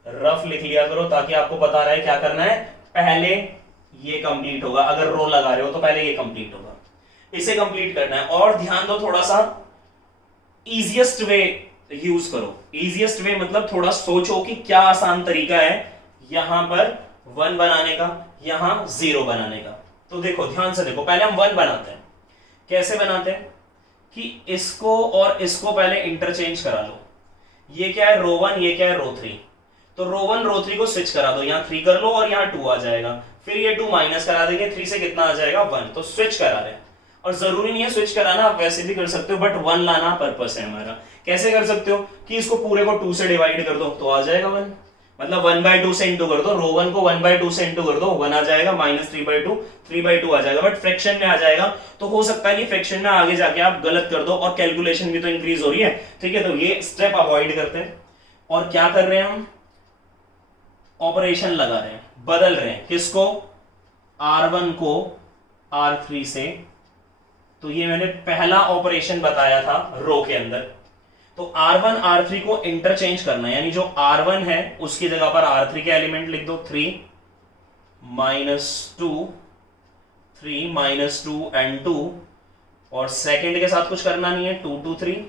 रफ लिख लिया करो ताकि आपको पता रहे क्या करना है। पहले ये कंप्लीट होगा, अगर रो लगा रहे हो तो पहले ये कंप्लीट होगा, इसे कंप्लीट करना है। और ध्यान दो, थोड़ा सा इजीएस्ट वे यूज करो। इजीएस्ट वे मतलब थोड़ा सोचो कि क्या आसान तरीका है यहां पर 1 बनाने का, यहां 0 बनाने का। तो देखो, ध्यान से देखो, पहले हम 1 बनाते हैं। कैसे बनाते हैं कि इसको और इसको पहले इंटरचेंज करा लो। ये क्या है, रो 1, ये क्या है, रो 3। तो रो 1 रो 3 को स्विच करा दो, यहां 3 कर लो और यहां 2 आ जाएगा, फिर ये 2 माइनस करा देंगे, 3 से कितना आ जाएगा 1। तो स्विच करा रहे हैं, और जरूरी नहीं है स्विच कराना, आप वैसे भी कर सकते हो, बट 1 लाना पर्पस है हमारा। कैसे कर सकते हो कि इसको पूरे को 2 से डिवाइड कर दो तो आ जाएगा 1, मतलब 1/2 से इंटू कर दो, रो 1 को 1/2 से इंटू कर दो, 1 आ जाएगा, -3/2 3/2 आ जाएगा, बट फ्रैक्शन में आ जाएगा। तो हो सकता है कि फ्रैक्शन में आगे जाके आप गलत कर दो, और कैलकुलेशन भी तो इंक्रीज हो रही है, ठीक है। तो ये स्टेप अवॉइड करते हैं, और क्या कर रहे हैं हम, ऑपरेशन लगा रहे हैं, बदल रहे हैं, किसको, R1 को R3 से। तो ये मैंने पहला ऑपरेशन बताया था रो के अंदर। तो R1 R3 को इंटरचेंज करना है, यानी जो R1 है उसकी जगह पर R3 के एलिमेंट लिख दो, 3 -2 3 -2 and 2, और सेकंड के साथ कुछ करना नहीं है, 2 2 3,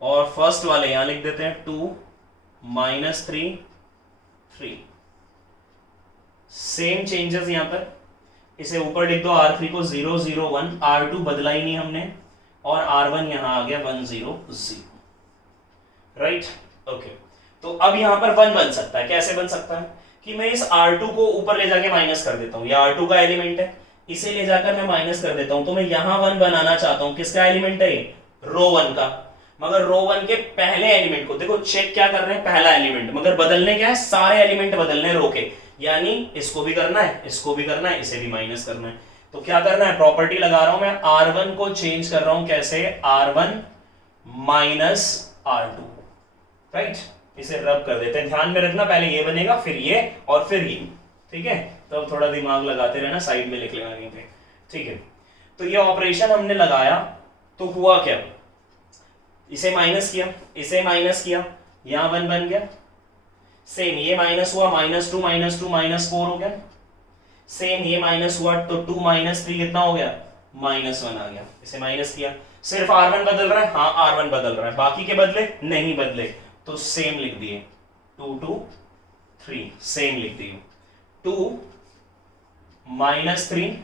और फर्स्ट वाले यहां लिख देते हैं 2 -3 3। सेम चेंजेस यहां पर, इसे ऊपर लिख दो, R3 को 0 0 1, R2 बदला ही नहीं हमने, और R1 यहां आ गया 1 0 0, राइट। ओके, तो अब यहां पर 1 बन सकता है। कैसे बन सकता है, कि मैं इस R2 को ऊपर ले जाके माइनस कर देता हूं, ये R2 का एलिमेंट है, इसे ले जाकर मैं माइनस कर देता हूं, तो मैं यहां 1 बनाना चाहता हूं, किसका एलिमेंट है, रो 1 का। मगर रो 1 के पहले एलिमेंट को देखो चेक क्या कर रहे हैं, पहला एलिमेंट, मगर बदलने क्या है, सारे एलिमेंट बदलने रो के, यानी इसको भी करना है, इसको भी करना है, इसे भी माइनस करना है। तो क्या करना है, प्रॉपर्टी लगा रहा हूं मैं, R1 को चेंज कर रहा हूं, कैसे, R1 माइनस R2, राइट। इसे रब कर देते हैं, ध्यान में रखना, पहले ये बनेगा फिर ये और फिर ये, ठीक है। तो अब थोड़ा दिमाग लगाते रहना, साइड में लिख लेना कहीं पे, ठीक है। तो ये ऑपरेशन हमने लगाया, तो हुआ क्या, इसे माइनस किया, इसे माइनस किया, यहां 1 बन गया, सेम ये माइनस हुआ, -2 -4 हो गया, सेम ये माइनस हुआ तो 2 - 3 कितना हो गया, -1 आ गया, इसे माइनस किया। सिर्फ R1 बदल रहा है, हाँ R1 बदल रहा है, बाकी के बदले नहीं बदले, तो सेम लिख दिए, 2 2 3 सेम लिख दिए, 2 -3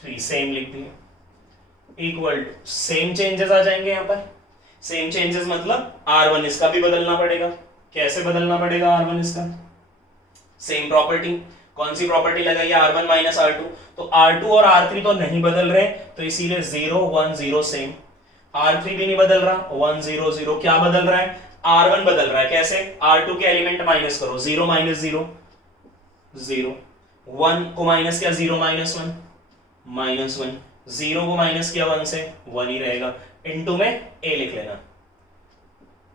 3 सेम लिख दिए, इक्वल सेम चेंजेस आ जाएंगे यहां पर। सेम चेंजेस मतलब R1 इसका भी बदलना पड़ेगा, कैसे बदलना पड़ेगा R1 इसका, सेम प्रॉपर्टी, कौन सी प्रॉपर्टी लगाई, R1 माइनस R2, तो R2 और R3 तो नहीं बदल रहे, तो इसीलिए 0 1 0 सेम, R3 भी नहीं बदल रहा, 1 0 0, क्या बदल रहा है, R1 बदल रहा है, कैसे, R2 के एलिमेंट माइनस करो, 0 - 0 0, 1 को माइनस किया, 0 - 1 -1, 0 को माइनस किया 1 से, 1 ही रहेगा, इनटू में a लिख लेना,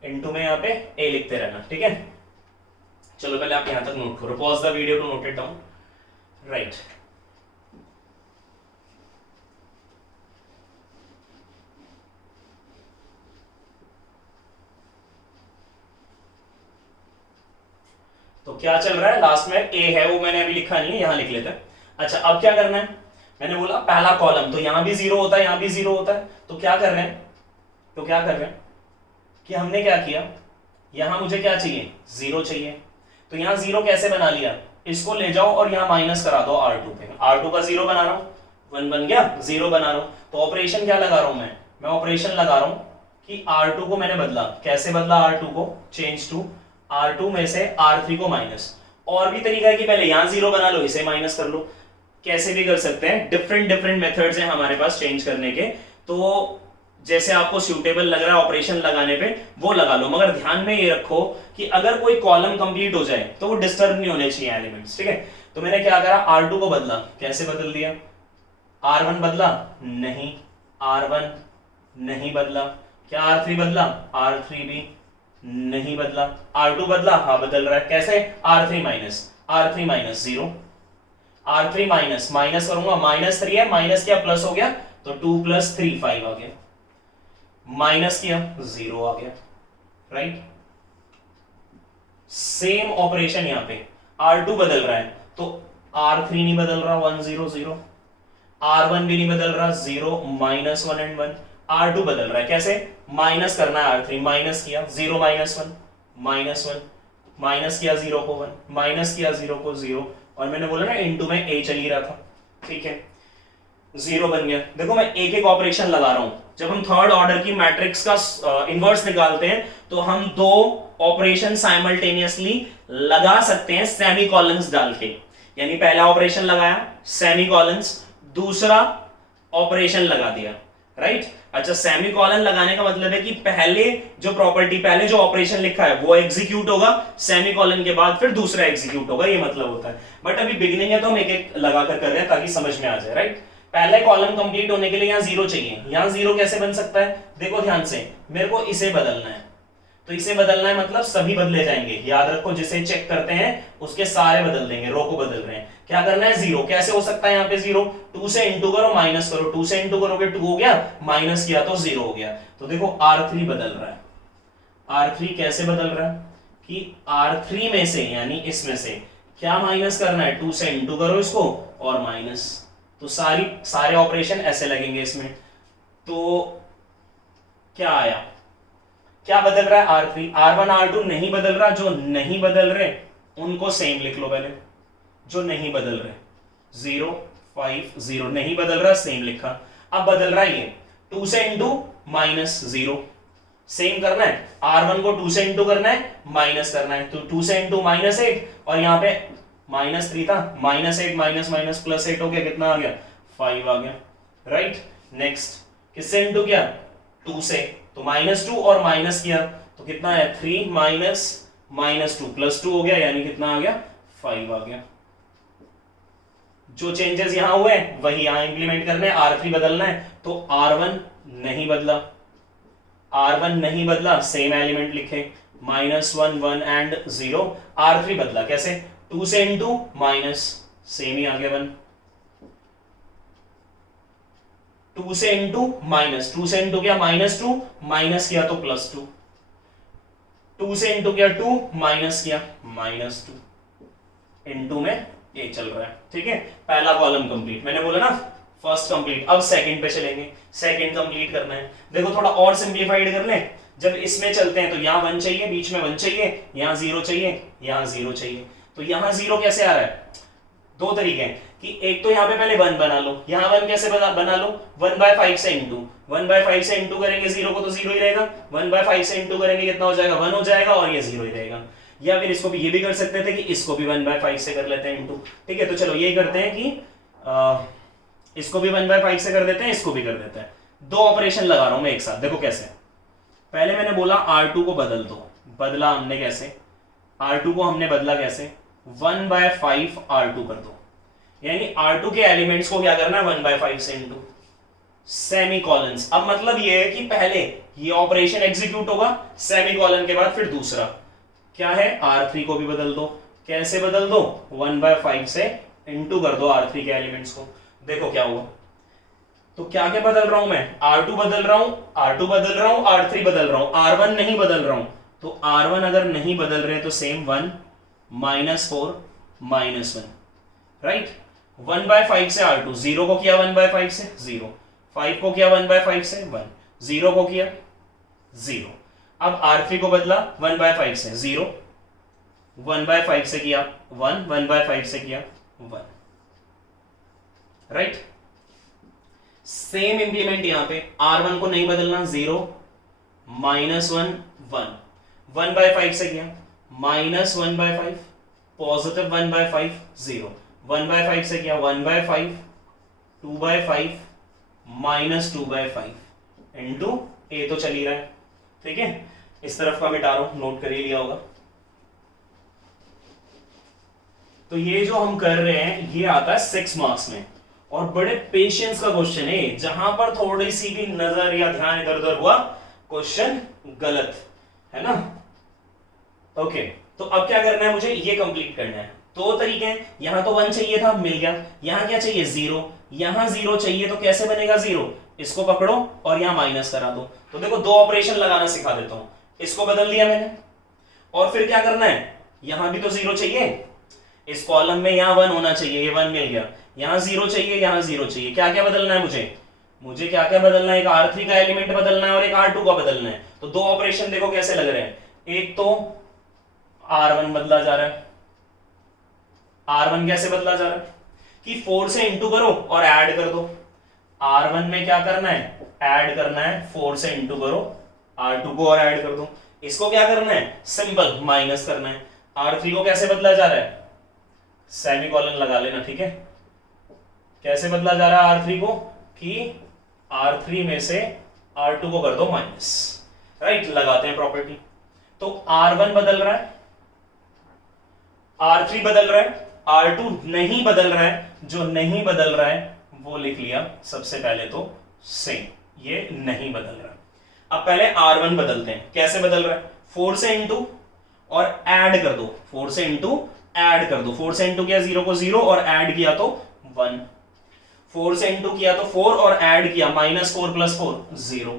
इनटू में यहाँ पे a लिखते रहना, ठीक है। चलो पहले आप यहां तक नोट करो, pause the video to note it down, right. तो क्या चल रहा है, लास्ट में a है, वो मैंने अभी लिखा नहीं है, यहां लिख लेते हैं। अच्छा अब क्या करना है, मैंने बोला पहला कॉलम, तो यहां भी 0 होता है, यहां भी 0 होता है, तो क्या कर रहे हैं, कि हमने क्या किया, यहां मुझे क्या चाहिए, 0 चाहिए, तो यहां 0 कैसे बना लिया, इसको ले जाओ और यहां माइनस करा दो R2 पे, R2 का 0 बना रहा हूं, 1 बन गया, 0 बना रहा हूं, तो ऑपरेशन क्या लगा रहा हूं मैं ऑपरेशन लगा रहा हूं कि R2 को मैंने बदला, कैसे बदला, R2 को चेंज टू R2 में से R3 को माइनस, और भी तरीका है कि पहले यहां 0 बना लो, इसे माइनस कर लो, कैसे भी कर सकते हैं, डिफरेंट मेथड्स हैं हमारे पास चेंज करने के, तो जैसे आपको सूटेबल लग रहा है ऑपरेशन लगाने पे वो लगा लो, मगर ध्यान में ये रखो कि अगर कोई कॉलम कंप्लीट हो जाए तो वो डिस्टर्ब नहीं होने चाहिए एलिमेंट्स, ठीक है। तो मैंने क्या करा, R2 को बदला, कैसे बदल दिया, R1 बदला नहीं, R1 नहीं बदला, क्या R3 बदला, R3 भी नहीं बदला, R2 बदला, हाँ बदल रहा है, कैसे, R3 माइनस 0, R3 माइनस करूंगा, -3 है, माइनस किया प्लस हो गया, तो 2 + 3 5 आ गया, माइनस किया 0 आ गया, राइट। सेम ऑपरेशन यहां पे R2 बदल रहा है, तो R3 नहीं बदल रहा, 1 0 0, R1 भी नहीं बदल रहा, 0 -1 and 1, R2 बदल रहा है, कैसे, माइनस करना है R3, माइनस किया 0 -1 -1, माइनस किया 0 को 1, माइनस किया 0 को 0, और मैंने बोला ना इनटू में a चल ही रहा था, ठीक है, 0 बन गया। देखो मैं एक एक ऑपरेशन लगा रहा हूं, जब हम थर्ड ऑर्डर की मैट्रिक्स का इनवर्स निकालते हैं तो हम 2 ऑपरेशन साइमल्टेनियसली लगा सकते हैं सेमीकोलंस डाल के, यानी पहला ऑपरेशन लगाया सेमीकोलंस, दूसरा ऑपरेशन लगा दिया, राइट। अच्छा सेमीकोलन लगाने का मतलब है कि पहले जो प्रॉपर्टी, पहले जो ऑपरेशन लिखा है वो एग्जीक्यूट होगा, सेमीकोलन के बाद फिर दूसरा एग्जीक्यूट होगा, ये मतलब होता है। बट अभी बिगिनिंग है तो हम एक एक लगाकर कर रहे हैं ताकि समझ में आ जाए, राइट। पहले कॉलम कंप्लीट होने के लिए यहां 0 चाहिए, यहां 0 कैसे बन सकता है, देखो ध्यान से, मेरे को इसे बदलना है, तो इसे बदलना है मतलब सभी बदले जाएंगे, याद रखो जिसे चेक करते हैं उसके सारे बदल देंगे, रो को बदल रहे हैं, क्या करना है 0, कैसे हो सकता है यहाँ पे 0, 2 से इंटू करो माइनस करो, 2 से इंटू करोगे 2 हो गया, माइनस किया तो 0 हो गया, तो देखो R3 बदल रहा है, R3 कैसे बदल रहा है कि R3 में से यानी इसमें से क्या माइनस करना है, 2 से इंटू करो इसको और माइनस, तो सारे ऑपरेशन ऐसे लगेंगे इसमें, तो क्या आया, क्या बदल रहा है R3, R1 R2 नहीं बदल रहा, जो नहीं बदल रहे उनको सेम लिख लो पहले, जो नहीं बदल रहे 0 5 0 नहीं बदल रहा, सेम लिखा। अब बदल रहा है ये 2 से इंटू -0, सेम करना है, R1 को 2 से इंटू करना है, माइनस करना है, तो 2 से इंटू -8 और यहाँ पे -3 था, -8 माइनस माइनस +8 हो गया, कितना आ गया 5 आ गया, राइट। नेक्स्ट किससे इंटू किया 2 से, तो -2 और माइनस किया तो कितना है 3 माइनस -2 +2 हो गया, यानी कितना आ गया 5 आ गया। जो चेंजेस यहां हुए वही यहां इंप्लीमेंट करने हैं, R3 बदलना है, तो R1 नहीं बदला, R1 नहीं बदला, सेम एलिमेंट लिखे -1 1 एंड 0। R3 बदला कैसे, 2 से इंटू माइनस, सेम ही आ गया 1, 2 से इंटू माइनस, 2 से इंटू किया -2 माइनस किया तो +2, 2 से इंटू किया 2 माइनस किया -2, इंटू में ये चल रहा है, ठीक है। पहला कॉलम कंप्लीट, मैंने बोला ना फर्स्ट कंप्लीट। अब सेकंड पे चलेंगे, सेकंड कंप्लीट करना है। देखो थोड़ा और सिंप्लीफाइड कर लें, जब इसमें चलते हैं तो यहाँ 1 चाहिए, बीच में 1 चाहिए, यहाँ 0 चाहिए, यहाँ 0 चाहिए, तो यहाँ 0 कैसे आ रहा है, दो तरीके हैं कि एक तो यहाँ पे पहले 1 बना लो, यहाँ 1 कैसे बना लो 1/5 से इंटू, 1/5 से इंटू करेंगे 0 को तो 0 ही रहेगा, 1/5 से इंटू करेंगे कितना हो जाएगा 1 हो जाएगा, और ये 0 ही रहेगा। या फिर इसको भी ये भी कर सकते थे कि इसको भी 1/5 से कर लेते हैं इंटू, ठीक है। तो चलो यही करते हैं कि इसको भी 1/5 से कर देते हैं, इसको भी कर देते हैं। दो ऑपरेशन लगा रहा हूं मैं एक साथ, देखो कैसे। पहले मैंने बोला R2 को बदल दो, बदला हमने कैसे, R2 को हमने बदला कैसे 1/5 R2 कर दो, यानी R2 के एलिमेंट्स को क्या करना है 1/5 से इंटू सेमीकोलंस। अब मतलब ये है कि पहले ये ऑपरेशन एग्जीक्यूट होगा, सेमीकोलन के बाद फिर दूसरा क्या है R3 को भी बदल दो। कैसे बदल दो 1/5 से इंटू कर दो R3 के एलिमेंट्स को, देखो क्या हुआ। तो क्या क्या बदल रहा हूं मैं, R2 बदल रहा हूं, R2 बदल रहा हूं, R3 बदल रहा हूं, R1 नहीं बदल रहा हूं। तो R1 अगर नहीं बदल रहे तो सेम 1 -4 -1, राइट। 1/5 से R2, 0 को किया 1/5 से 0, 5 को किया 1/5 से 1, 0 को किया 0। अब R3 को बदला 1/5 से 0, 1/5 से किया 1, 1/5 से किया 1, राइट। सेम इंप्लीमेंट यहां पे R1 को नहीं बदलना 0 -1 1, 1/5 से किया -1/5 पॉजिटिव 1/5 0, 1/5 से किया 1/5 2/5 -2/5 इंटू ए तो चल ही रहा है, ठीक है। इस तरफ का मिटा रहा हूं, नोट कर ही लिया होगा। तो ये जो हम कर रहे हैं ये आता है 6 मार्क्स में, और बड़े पेशेंस का क्वेश्चन है। जहां पर थोड़ी सी भी नजर या ध्यान इधर उधर हुआ क्वेश्चन गलत है ना। ओके, तो अब क्या करना है मुझे, ये कंप्लीट करना है। दो तरीके हैं, यहां तो 1 चाहिए था मिल गया, यहां क्या चाहिए 0, यहां 0 चाहिए तो कैसे बनेगा 0, इसको पकड़ो और यहां माइनस करा दो। तो देखो दो ऑपरेशन लगाना सिखा देता हूं, इसको बदल दिया मैंने, और फिर क्या करना है, यहां भी तो 0 चाहिए, इस कॉलम में यहां 1 होना चाहिए, ये 1 मिल गया, यहां 0 चाहिए, यहां 0 चाहिए। क्या क्या बदलना है मुझे क्या क्या बदलना है, एक R3 का एलिमेंट बदलना है और एक R2 का बदलना है। तो दो ऑपरेशन देखो कैसे लग रहे हैं, एक तो R1 बदला जा रहा है, R1 कैसे बदला जा रहा है कि 4 से इंटू करो और ऐड कर दो। R1 में क्या करना है, ऐड करना है, 4 से इंटू करो, R2 को और ऐड कर दो। इसको क्या करना है, सिंपल माइनस करना है। R3 को कैसे बदला जा रहा है, सेमीकोलन लगा लेना, ठीक है। कैसे बदला जा रहा है R3 को कि R3 में से R2 को कर दो माइनस, राइट। लगाते हैं प्रॉपर्टी, तो R1 बदल रहा है, R3 बदल रहा है, R2 नहीं बदल रहा है। जो नहीं बदल रहा है वो लिख लिया सबसे पहले, तो सेम, ये नहीं बदल रहा है। अब पहले R1 बदलते हैं, कैसे बदल रहा है, 4 से इंटू और ऐड कर दो, 4 से इंटू ऐड कर दो। 4 से इंटू किया 0 को 0 और ऐड किया तो 1, 4 से इंटू किया तो 4 और ऐड किया -4 + 4 0,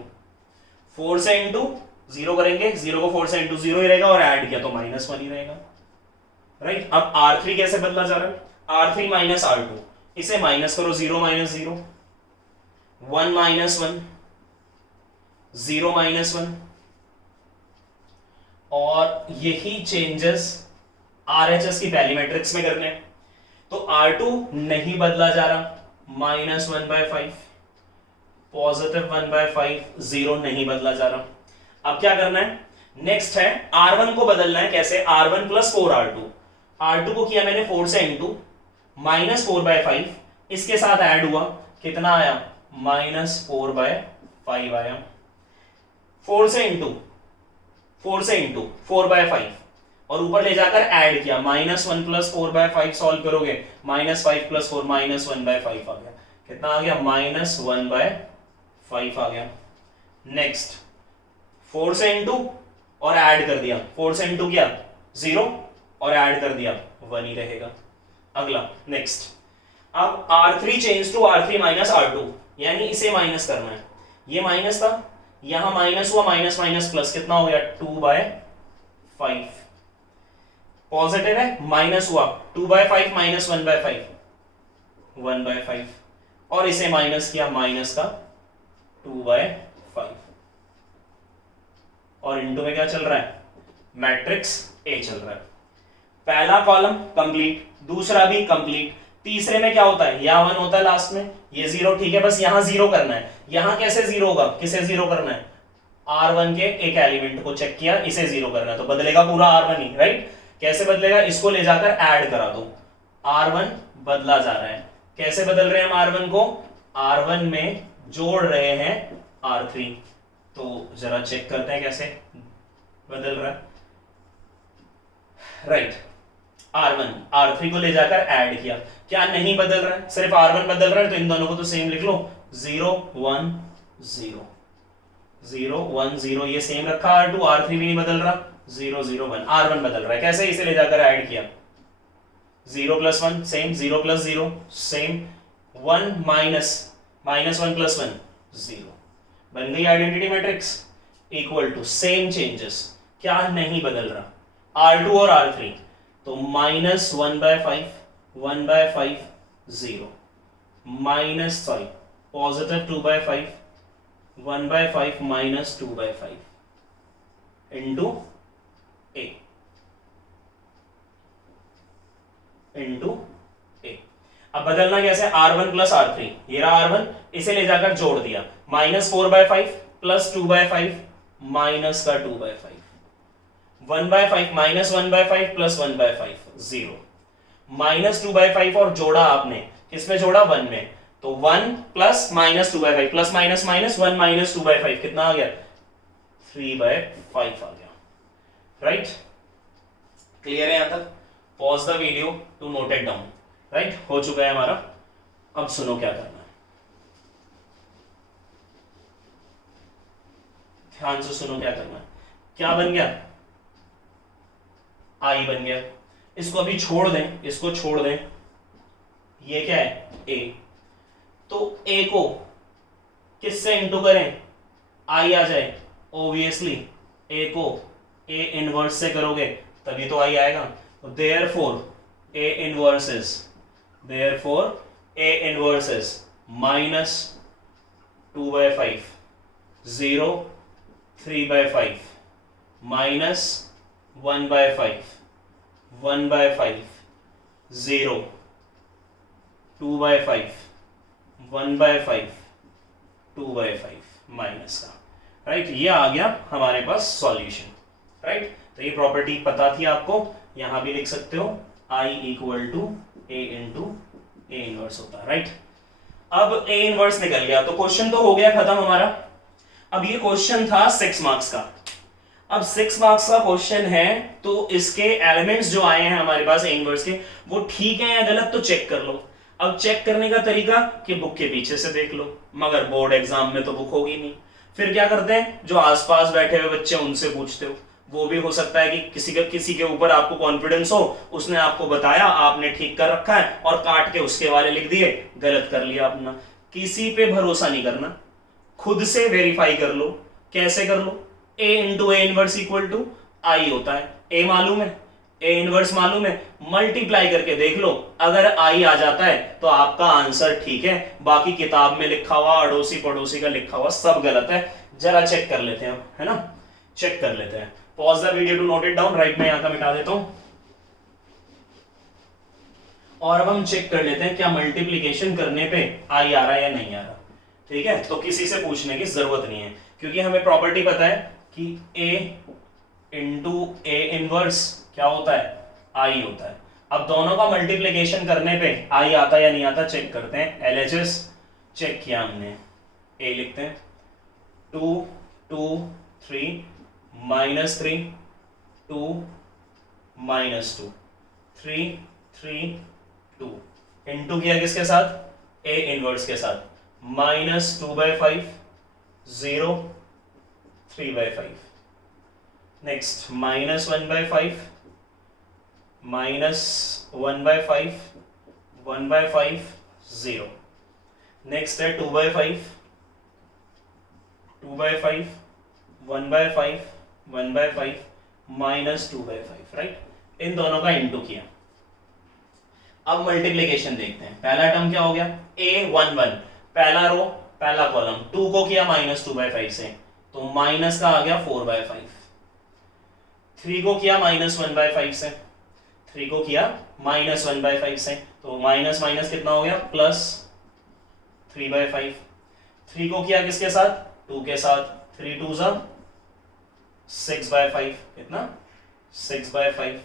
4 से इंटू 0 करेंगे, 0 को 4 से इंटू 0 ही रहेगा, और ऐड किया तो -1 ही रहेगा, राइट। अब R3 कैसे बदला जा रहा है, R3 -R2, इसे माइनस करो, 0 - 0 1 - 1 0 - 1, और यही चेंजेस RHS की पहली मैट्रिक्स में करने हैं। तो R2 नहीं बदला जा रहा, -1/5 पॉजिटिव 1/5 0 नहीं बदला जा रहा। अब क्या करना है, नेक्स्ट है R1 को बदलना है, कैसे, R1 प्लस 4R2, R2 को किया मैंने 4 से इंटू, माइनस 4/5, इसके साथ ऐड हुआ, कितना आया, -4/5 आया, 4 से इंटू 4/5 और ऊपर ले जाकर ऐड किया, -1 प्लस 4/5 सॉल्व करोगे, -5 प्लस 4 -1/5 आ गया, कितना आ गया, -1/5 आ गया। नेक्स्ट 4 से इंटू और ऐड कर दिया, 4 से इंटू किया 0 और ऐड कर दिया 1 ही रहेगा। अगला नेक्स्ट, अब R3 change to R3 minus R2, यानी इसे माइनस करना है, ये माइनस था, यहां माइनस हुआ, माइनस माइनस प्लस, कितना हो गया, 2/5, पॉजिटिव है, माइनस हुआ 2/5 माइनस 1/5, 1/5 और इसे माइनस किया, माइनस का 2/5 और इनटू में क्या चल रहा है, मैट्रिक्स ए चल रहा है। पहला कॉलम कंप्लीट, दूसरा भी कंप्लीट, तीसरे में क्या होता है, यहां 1 होता है लास्ट में, ये 0, ठीक है, बस यहां 0 करना है। यहां कैसे 0 होगा, किसे 0 करना है, R1 के एक एलिमेंट को चेक किया, इसे 0 करना है, तो बदलेगा पूरा R1 ही, राइट। कैसे बदलेगा, इसको ले जाकर ऐड करा दो, R1 बदला जा रहा है, कैसे बदल रहे हैं हम R1 को, R1 में जोड़ रहे हैं R3, तो जरा चेक करते हैं कैसे बदल रहा है, राइट। R1 R3 को ले जाकर ऐड किया, क्या नहीं बदल रहा है, सिर्फ R1 बदल रहा है, तो इन दोनों को तो सेम लिख लो, 0 1 0 0 1 0, ये सेम रखा, R2 R3 भी नहीं बदल रहा, 0 0 1, R1 बदल रहा है, कैसे, इसे ले जाकर ऐड किया, 0 plus 1 same, 0 plus 0 same, 1 minus 1 plus 1 0, बन गई identity matrix, equal to same changes, क्या नहीं बदल रहा, R2 और R3, तो -1/5 1/5 0, minus sorry positive 2/5 1/5 minus 2/5 into A, अब बदलना कैसे, R1 प्लस R3, ये रहा R1, इसे ले जाकर जोड़ दिया, -4/5 प्लस 2/5 माइनस का 2/5, 1/5 माइनस 1/5 प्लस 1/5 0, -2/5 और जोड़ा आपने, किसमें जोड़ा, 1 में, तो 1 plus -2/5 plus minus minus 1 minus 2/5, कितना आ गया, 3/5 आ गया, राइट। क्लियर है यहां तक, pause the video to note it down, right, हो चुका है हमारा। अब सुनो क्या करना है, ध्यान से सुनो क्या करना है, क्या बन गया, आई बन गया, इसको अभी छोड़ दें, इसको छोड़ दें, ये क्या है, ए, तो ए को किससे इंटू करें, आई आ जाए, ऑब्वियसली ए को ए इनवर्स से करोगे तभी तो आई आएगा, तो therefore A inverse is -2/5 0 3/5 minus 1/5 1/5 0 2/5 1/5 2/5 minus का, राइट, ये आ गया हमारे पास सॉल्यूशन, राइट। तो ये प्रॉपर्टी पता थी आपको, यहां भी लिख सकते हो, I equal to A into A inverse होता है, राइट। अब ए इनवर्स निकल गया, तो क्वेश्चन तो हो गया खत्म हमारा। अब ये क्वेश्चन था 6 मार्क्स का, अब 6 मार्क्स का क्वेश्चन है, तो इसके एलिमेंट्स जो आए हैं हमारे पास ए इनवर्स के, वो ठीक है या गलत तो चेक कर लो। अब चेक करने का तरीका कि बुक के पीछे से देख लो, मगर बोर्ड एग्जाम में तो बुक होगी नहीं, फिर क्या करते हैं, जो आसपास बैठे हुए बच्चे उनसे पूछते हो, वो भी हो सकता है कि किसी के ऊपर आपको कॉन्फिडेंस हो, उसने आपको बताया, आपने ठीक कर रखा है और काट के उसके वाले लिख दिए, गलत कर लिया अपना। किसी पे भरोसा नहीं करना, खुद से वेरीफाई कर लो। कैसे कर लो, A into A inverse equal to I होता है, ए मालूम है, ए इनवर्स मालूम है, मल्टीप्लाई करके देख लो, अगर आई आ जाता है तो आपका आंसर ठीक है, बाकी किताब में लिखा हुआ, अड़ोसी पड़ोसी का लिखा हुआ सब गलत है। जरा चेक कर लेते हैं, है ना, चेक कर लेते हैं। Pause the video to note it down, right, मैं यहां का मिटा देता हूं, और अब हम चेक कर लेते हैं क्या मल्टीप्लीकेशन करने पे आई आ रहा है या नहीं आ रहा, ठीक है। तो किसी से पूछने की जरूरत नहीं है, क्योंकि हमें प्रॉपर्टी पता है कि a इंटू ए इनवर्स क्या होता है, आई होता है। अब दोनों का मल्टीप्लिकेशन करने पे आई आता है या नहीं आता चेक करते हैं। LHS चेक किया हमने, a लिखते हैं 2 2 3 -3 2 -2 3 3 2 इंटू किया किसके साथ, a इनवर्स के साथ, -2/5 0 3/5 नेक्स्ट -1/5 -1/5 1/5 0 नेक्स्ट है 2/5 2/5 1/5 1/5 -2/5 राइट। इन दोनों का इंटू किया। अब मल्टीप्लिकेशन देखते हैं। पहला टर्म क्या हो गया, a11 पहला रो पहला कॉलम, 2 को किया -2/5 से तो माइनस का आ गया 4/5, 3 को किया -1/5 से, 3 को किया -1/5 से तो माइनस माइनस कितना हो गया +3/5, 3 को किया किसके साथ, 2 के साथ, 3 2 6/5 कितना 6/5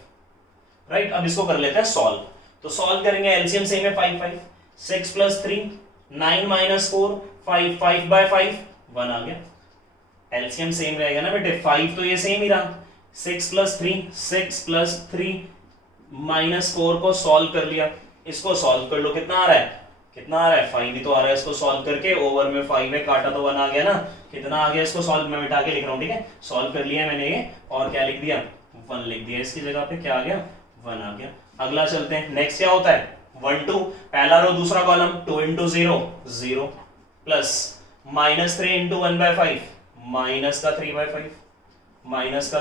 राइट। अब इसको कर लेते हैं सॉल्व। तो सॉल्व करेंगे, एलसीएम सेम है 5 5 6 + 3 9 - 4 5 5/5 1 आ गया। एलसीएम सेम रहेगा ना बेटे, 5 तो ये सेम ही रहा, 6 + 3 6 + 3 -4 को सॉल्व कर लिया। इसको सॉल्व कर लो, कितना आ रहा है, कितना आ रहा है 5 ही तो आ रहा है। इसको सॉल्व करके ओवर में 5 है काटा तो 1 आ गया ना, कितना आ गया। इसको सॉल्व मैं मिटा के लिख रहा हूँ, ठीक है। सॉल्व कर लिया मैंने ये और क्या लिख दिया 1 लिख दिया, इसकी जगह पे क्या आ गया 1 आ गया। अगला चलते हैं, नेक्स्ट क्या होता है 1 2 पहला रो दूसरा कॉलम 2 × 0 0 प्लस -3 × 1/5 माइनस का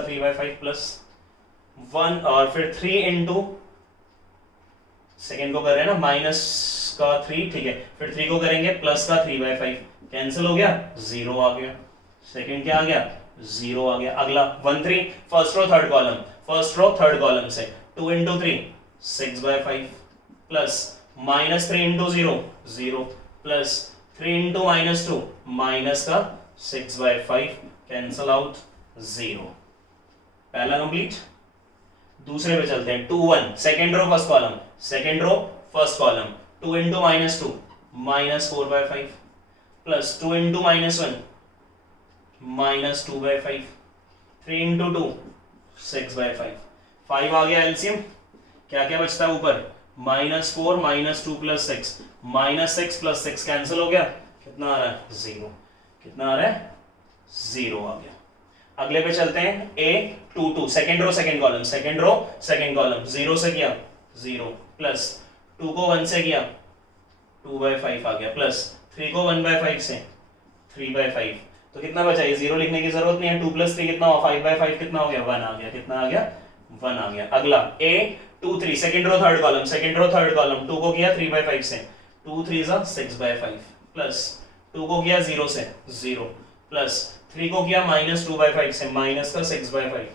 3/5 प्लस 1 और फिर 3 × सेकेंड को कर रहे हैं ना माइनस का 3, ठीक है। फिर 3 को करेंगे प्लस का 3/5 कैंसिल हो गया 0 आ गया। सेकेंड क्या आ गया 0 आ गया। अगला 1 3 first row third column, first row third column से 2 × 3 6/5 प्लस -3 × 0 0 प्लस 3 × -2 माइनस का 6/5 कैंसल आउट 0। पहला कंप्लीट। दूसरे पे चलते हैं 2 1 second row first column, second row first column 2 × -2 -4/5 plus 2 × -1 -2/5 3 × 2 6/5 5 आ गया एलसीएम। क्या क्या बचता है ऊपर -4 -2 + 6 -6 + 6 कैंसिल हो गया, कितना आ रहा है 0, कितना आ रहा है 0 आ गया। अगले पे चलते हैं A 2 2 second row second column, second row second column 0 से किया 0 प्लस 2 को 1 से किया 2/5 आ गया प्लस 3 को 1/5 से 3/5 तो कितना बचा, ये 0 लिखने की जरूरत नहीं है। 2 + 3 कितना हुआ 5/5 कितना हो गया 1 आ गया, कितना आ गया 1 आ गया। अगला A 2 3 second row third column, second row third column 2 को किया 3/5 से 2 3 6/5 प्लस 2 को किया 0 से 0 प्लस 3 को किया -2/5 से माइनस का 6/5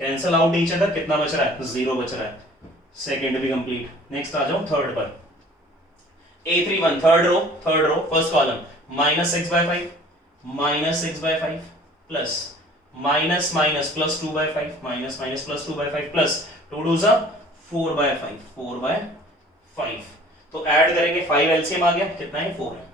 कैंसल आउट ईच अदर, कितना बच रहा है 0 बच रहा है। सेकेंड भी कंप्लीट। नेक्स्ट आ जाओ थर्ड पर A31 third row first column -6/5 plus minus minus plus 2/5 minus minus plus 2/5 plus 2 2 4/5 तो ऐड करेंगे 5 एलसीएम आ गया, कितना है 4 है,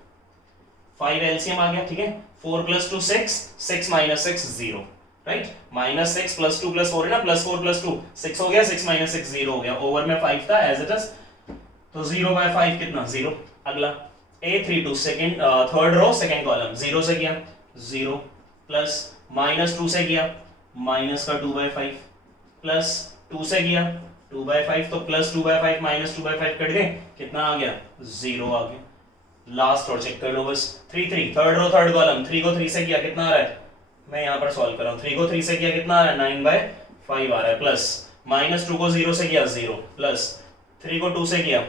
5 एलसीएम आ गया, ठीक है। 4 + 2 6 6 - 6 0 राइट, -6 + 2 + 4 है ना, +4 + 2 6 हो गया, 6 - 6 0 हो गया। ओवर में 5 था एज इट इज तो 0/5 कितना 0। अगला A32 second third row second column 0 से किया 0 प्लस -2 से किया माइनस का 2/5 प्लस 2 से किया 2/5 तो प्लस 2/5 माइनस 2/5 कट गए, कितना आ गया 0 आ गया। लास्ट और चेक कर लो बस 3 3 थर्ड रो थर्ड कॉलम 3 को 3 से किया कितना आ रहा है, मैं यहाँ पर सॉल्व कर रहा हूँ, 3 को 3 से किया कितना आ रहा है 9/5 आ रहा है प्लस -2 को 0 से किया 0 प्लस 3 को 2 से किया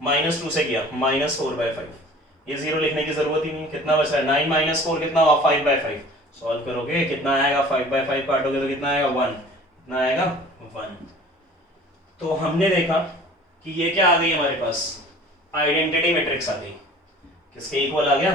-2 से किया -4/5, ये 0 लिखने की जरूरत ही नहीं है। कितना बच रहा है 9 - 4 कितना हुआ 5/5, सॉल्व करोगे कितना आएगा 5/5 काटोगे तो कितना आएगा 1, कितना आएगा 1। तो हमने देखा कि ये क्या आ गई हमारे पास आइडेंटिटी मैट्रिक्स आ गई, किसके इक्वल आ गया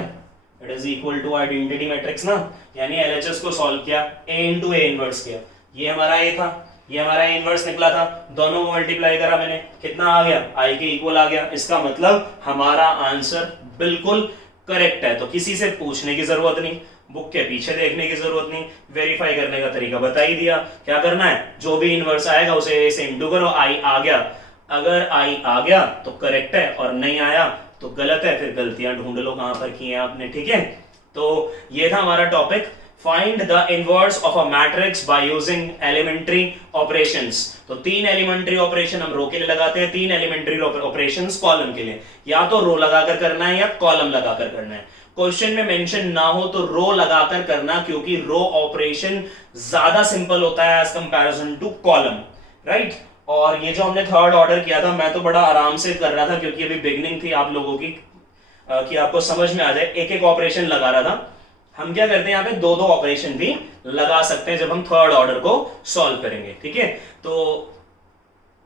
it is equal to identity matrix ना, यानी एलएचएस को सॉल्व किया, ए इंटू ए इनवर्स किया, ये हमारा ए था, ये हमारा इनवर्स निकला था, दोनों को मल्टीप्लाई करा मैंने, कितना आ गया, आई के इक्वल आ गया। इसका मतलब हमारा आंसर बिल्कुल करेक्ट है। तो किसी से पूछने की जरूरत नहीं, बुक के पीछे देखने की जरूरत नहीं, वेरीफाई करने का तरीका बता ही दिया। क्या करना है, जो भी इनवर्स आएगा उसे ए से इंटू करो, आई आ गया, अगर आई आ गया तो करेक्ट है और नहीं आया तो गलत है, फिर गलतियां ढूंढ लो कहां पर की है आपने, ठीक है। तो ये था हमारा topic, find the inverse of a matrix by using elementary operations. तो 3 एलिमेंट्री ऑपरेशन हम रो के लिए लगाते हैं, 3 एलिमेंट्री ऑपरेशंस कॉलम के लिए, या तो रो लगाकर करना है या कॉलम लगाकर करना है। क्वेश्चन में मेंशन ना हो तो रो लगाकर करना, क्योंकि रो ऑपरेशन ज्यादा सिंपल होता है as comparison to column, right. और ये जो हमने थर्ड ऑर्डर किया था, मैं तो बड़ा आराम से कर रहा था क्योंकि अभी बिगनिंग थी आप लोगों की, कि आपको समझ में आ जाए, एक एक ऑपरेशन लगा रहा था। हम क्या करते हैं, यहाँ पे 2-2 ऑपरेशन भी लगा सकते हैं जब हम थर्ड ऑर्डर को सॉल्व करेंगे, ठीक है। तो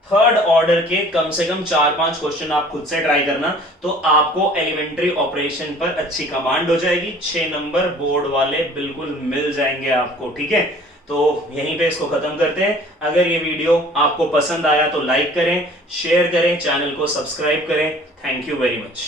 थर्ड ऑर्डर के कम से कम 4-5 क्वेश्चन आप खुद से ट्राई करना, तो आपको एलिमेंट्री ऑपरेशन पर अच्छी कमांड हो जाएगी। 6 नंबर बोर्ड वाले बिल्कुल मिल जाएंगे आपको, ठीक है। तो यहीं पे इसको खत्म करते हैं। अगर ये वीडियो आपको पसंद आया तो लाइक करें, शेयर करें, चैनल को सब्सक्राइब करें। Thank you very much.